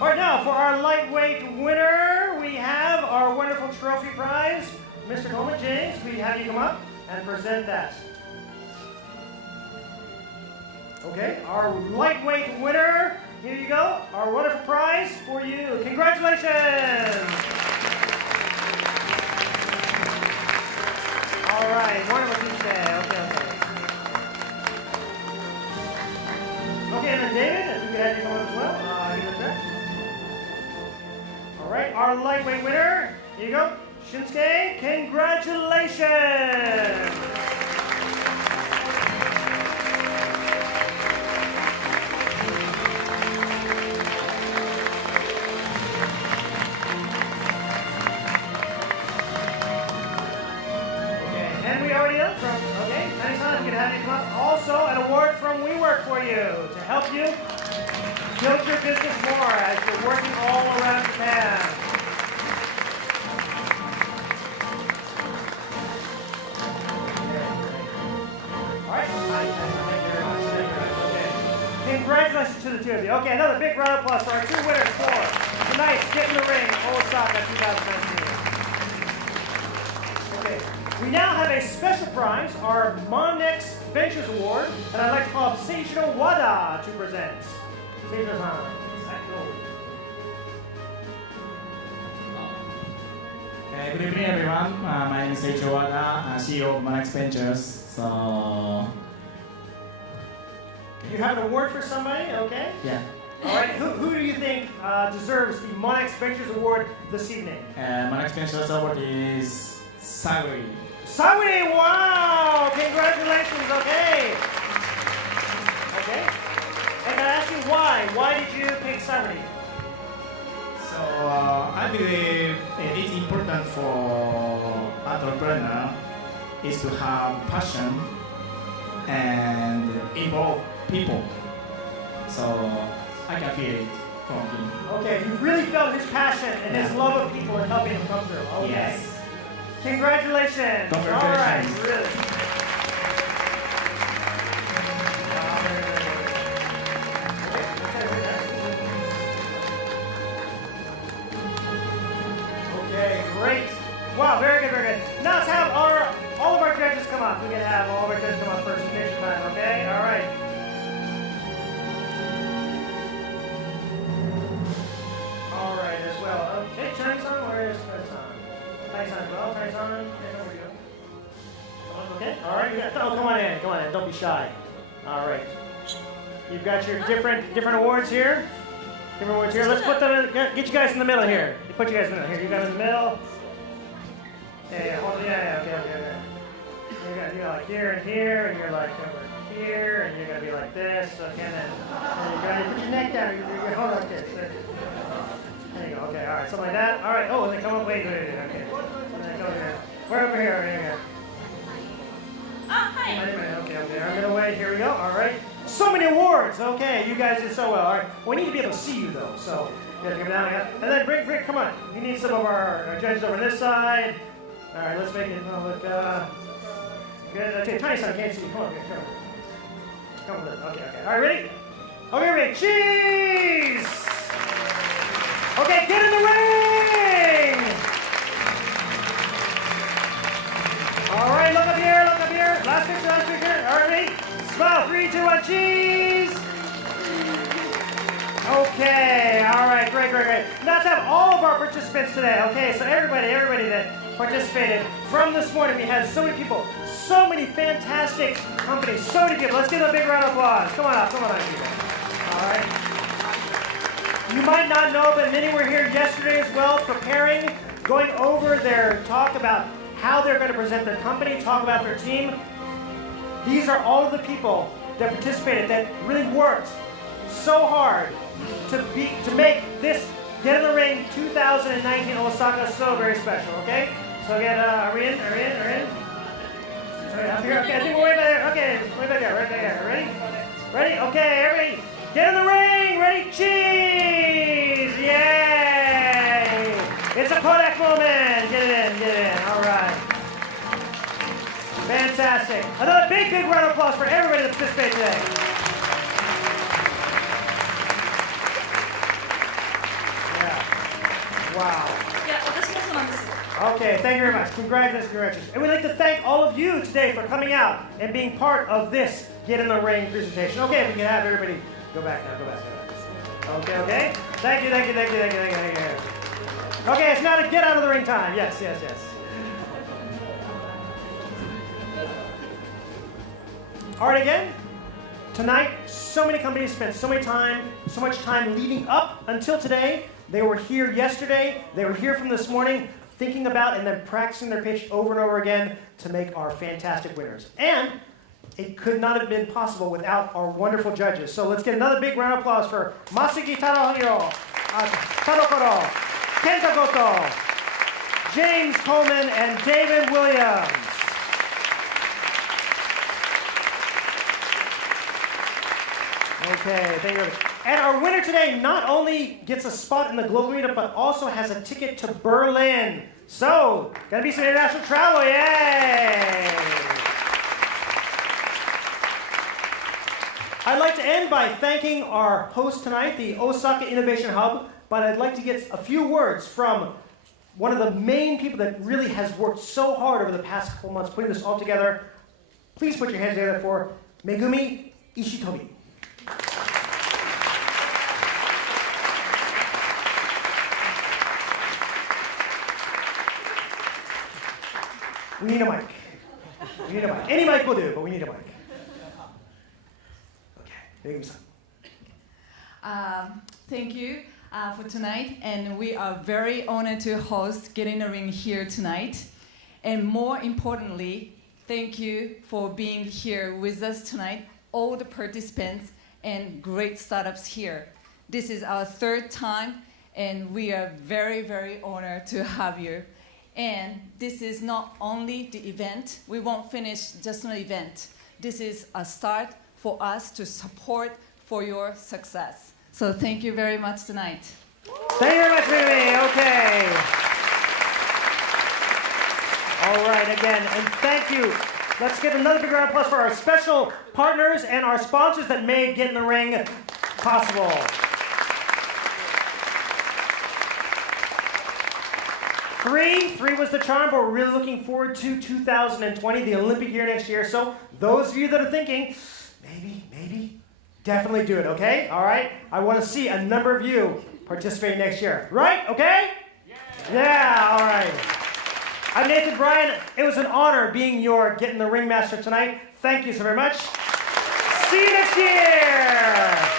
All right. Now for our lightweight winner, we have our wonderful trophy prize, Mr. Coleman James. We have you come up and present that. Okay. Our lightweight winner. Here you go. Our wonderful prize for you. Congratulations. All right, wonderful Tuesday. Okay. Okay, and then David, if we could have you come up as well, give it a check. All right, our lightweight winner. Here you go, Shinsuke. Congratulations. Also, an award from WeWork for you to help you build your business more as you're working all around Japan. All right. Thank you very much. Okay. Congratulations to the two of you. Okay, another big round of applause for our two winners for tonight's Get in the Ring Osaka 2019. We now have a special prize, our Monex Ventures Award, and I'd like to call up Seijiro Wada to present. Seijiro-san. Good evening, everyone. My name is Seijiro Wada, CEO of Monex Ventures. So, you have an award for somebody, okay? Yeah. All right. Who do you think deserves the Monex Ventures Award this evening? Monex Ventures Award is Sagui. Sagui, wow! Congratulations, okay. And I ask you why? Why did you pick Sagui? So, I believe it's important for entrepreneur is to have passion and involve people. So, I can feel it from him. Okay, you really felt his passion and his love of people and helping them come through. Okay. Yes. Congratulations. All right, really. Okay, great. Wow, very good. Now let's have all of our judges come up. We can have all of our judges come up first in case time, okay? All right. All right, as well. Okay, Chun-san, where is Chun-san? Tai-san, where you go? Okay, all right. Oh, come on in. Don't be shy. All right. You've got your different awards here. Let's put them. Get you guys in the middle here. Put you guys in the middle here. You guys in the middle. Yeah. Okay. You're like here and here, and you're like over here, and you're gonna be like this. Okay, and then you go. You put your neck down. You're hold like this. There you go. Okay. All right. Something like that. All right. Oh, and then come up. Wait. Okay. And then go here. We're over here. Hi. Wait a minute. Okay. I'm gonna wait. Here we go. All right. So many awards. Okay, you guys did so well. All right. We need to be able to see you though, so you have to come down here. And then Rick, come on. We need some of our judges over this side. All right. Let's make it look good. Okay, Tiny-san can't see you. Come on. Come on. Okay. All right. Ready? Okay, ready. Cheese. Okay, get in the ring. All right. Look up here. Last picture. All right. Ready? Smile, 3, 2, 1, cheese! Okay, all right, great. Now let's have all of our participants today, okay? So everybody that participated from this morning, we had so many people so many fantastic companies, so many people. Let's give them a big round of applause. Come on up, people. All right. You might not know, but many were here yesterday as well, preparing, going over their talk about how they're going to present their company, talk about their team. These are all of the people that participated, that really worked so hard to make this Get in the Ring 2019 Osaka so very special, okay? So again, are we in? Are we in? Up here, okay, I think we're way back there. Okay, way back there, right back there. Ready? Ready? Okay, everybody, get in the ring! Ready? Cheese! Yay! It's a Kodak moment! Get it in, all right. Fantastic. Another big round of applause for everybody that participated today. Wow. Okay, thank you very much. Congratulations. And we'd like to thank all of you today for coming out and being part of this Get in the Ring presentation. Okay, if we can have everybody go back now, Okay. Thank you. Okay, it's now to get out of the ring time. Yes. All right, again, tonight, so many companies spent so much time leading up until today. They were here yesterday. They were here from this morning, thinking about and then practicing their pitch over and over again to make our fantastic winners. And it could not have been possible without our wonderful judges. So let's get another big round of applause for Masaki Tadokoro, Kenta Goto, James Coleman, and David Williams. Okay, thank you very much. And our winner today not only gets a spot in the global meetup, but also has a ticket to Berlin. So, gonna be some international travel, yay! I'd like to end by thanking our host tonight, the Osaka Innovation Hub, but I'd like to get a few words from one of the main people that really has worked so hard over the past couple months putting this all together. Please put your hands together for Megumi Ishitobi. We need a mic. Any mic will do, but we need a mic. Okay, Megumi-san. Thank you for tonight, and we are very honored to host Get in the Ring here tonight. And more importantly, thank you for being here with us tonight, all the participants and great startups here. This is our third time, and we are very, very honored to have you. And this is not only the event. We won't finish just an event. This is a start for us to support for your success. So thank you very much tonight. Thank you very much, Mimi. Okay. All right, again, and thank you. Let's get another big round of applause for our special partners and our sponsors that made Get in the Ring possible. Three was the charm, but we're really looking forward to 2020, the Olympic year next year. So those of you that are thinking, maybe, definitely do it, okay? All right? I want to see a number of you participating next year. Right? Okay? Yeah, all right. I'm Nathan Bryan. It was an honor being your Get in the Ring master tonight. Thank you so very much. See you next year.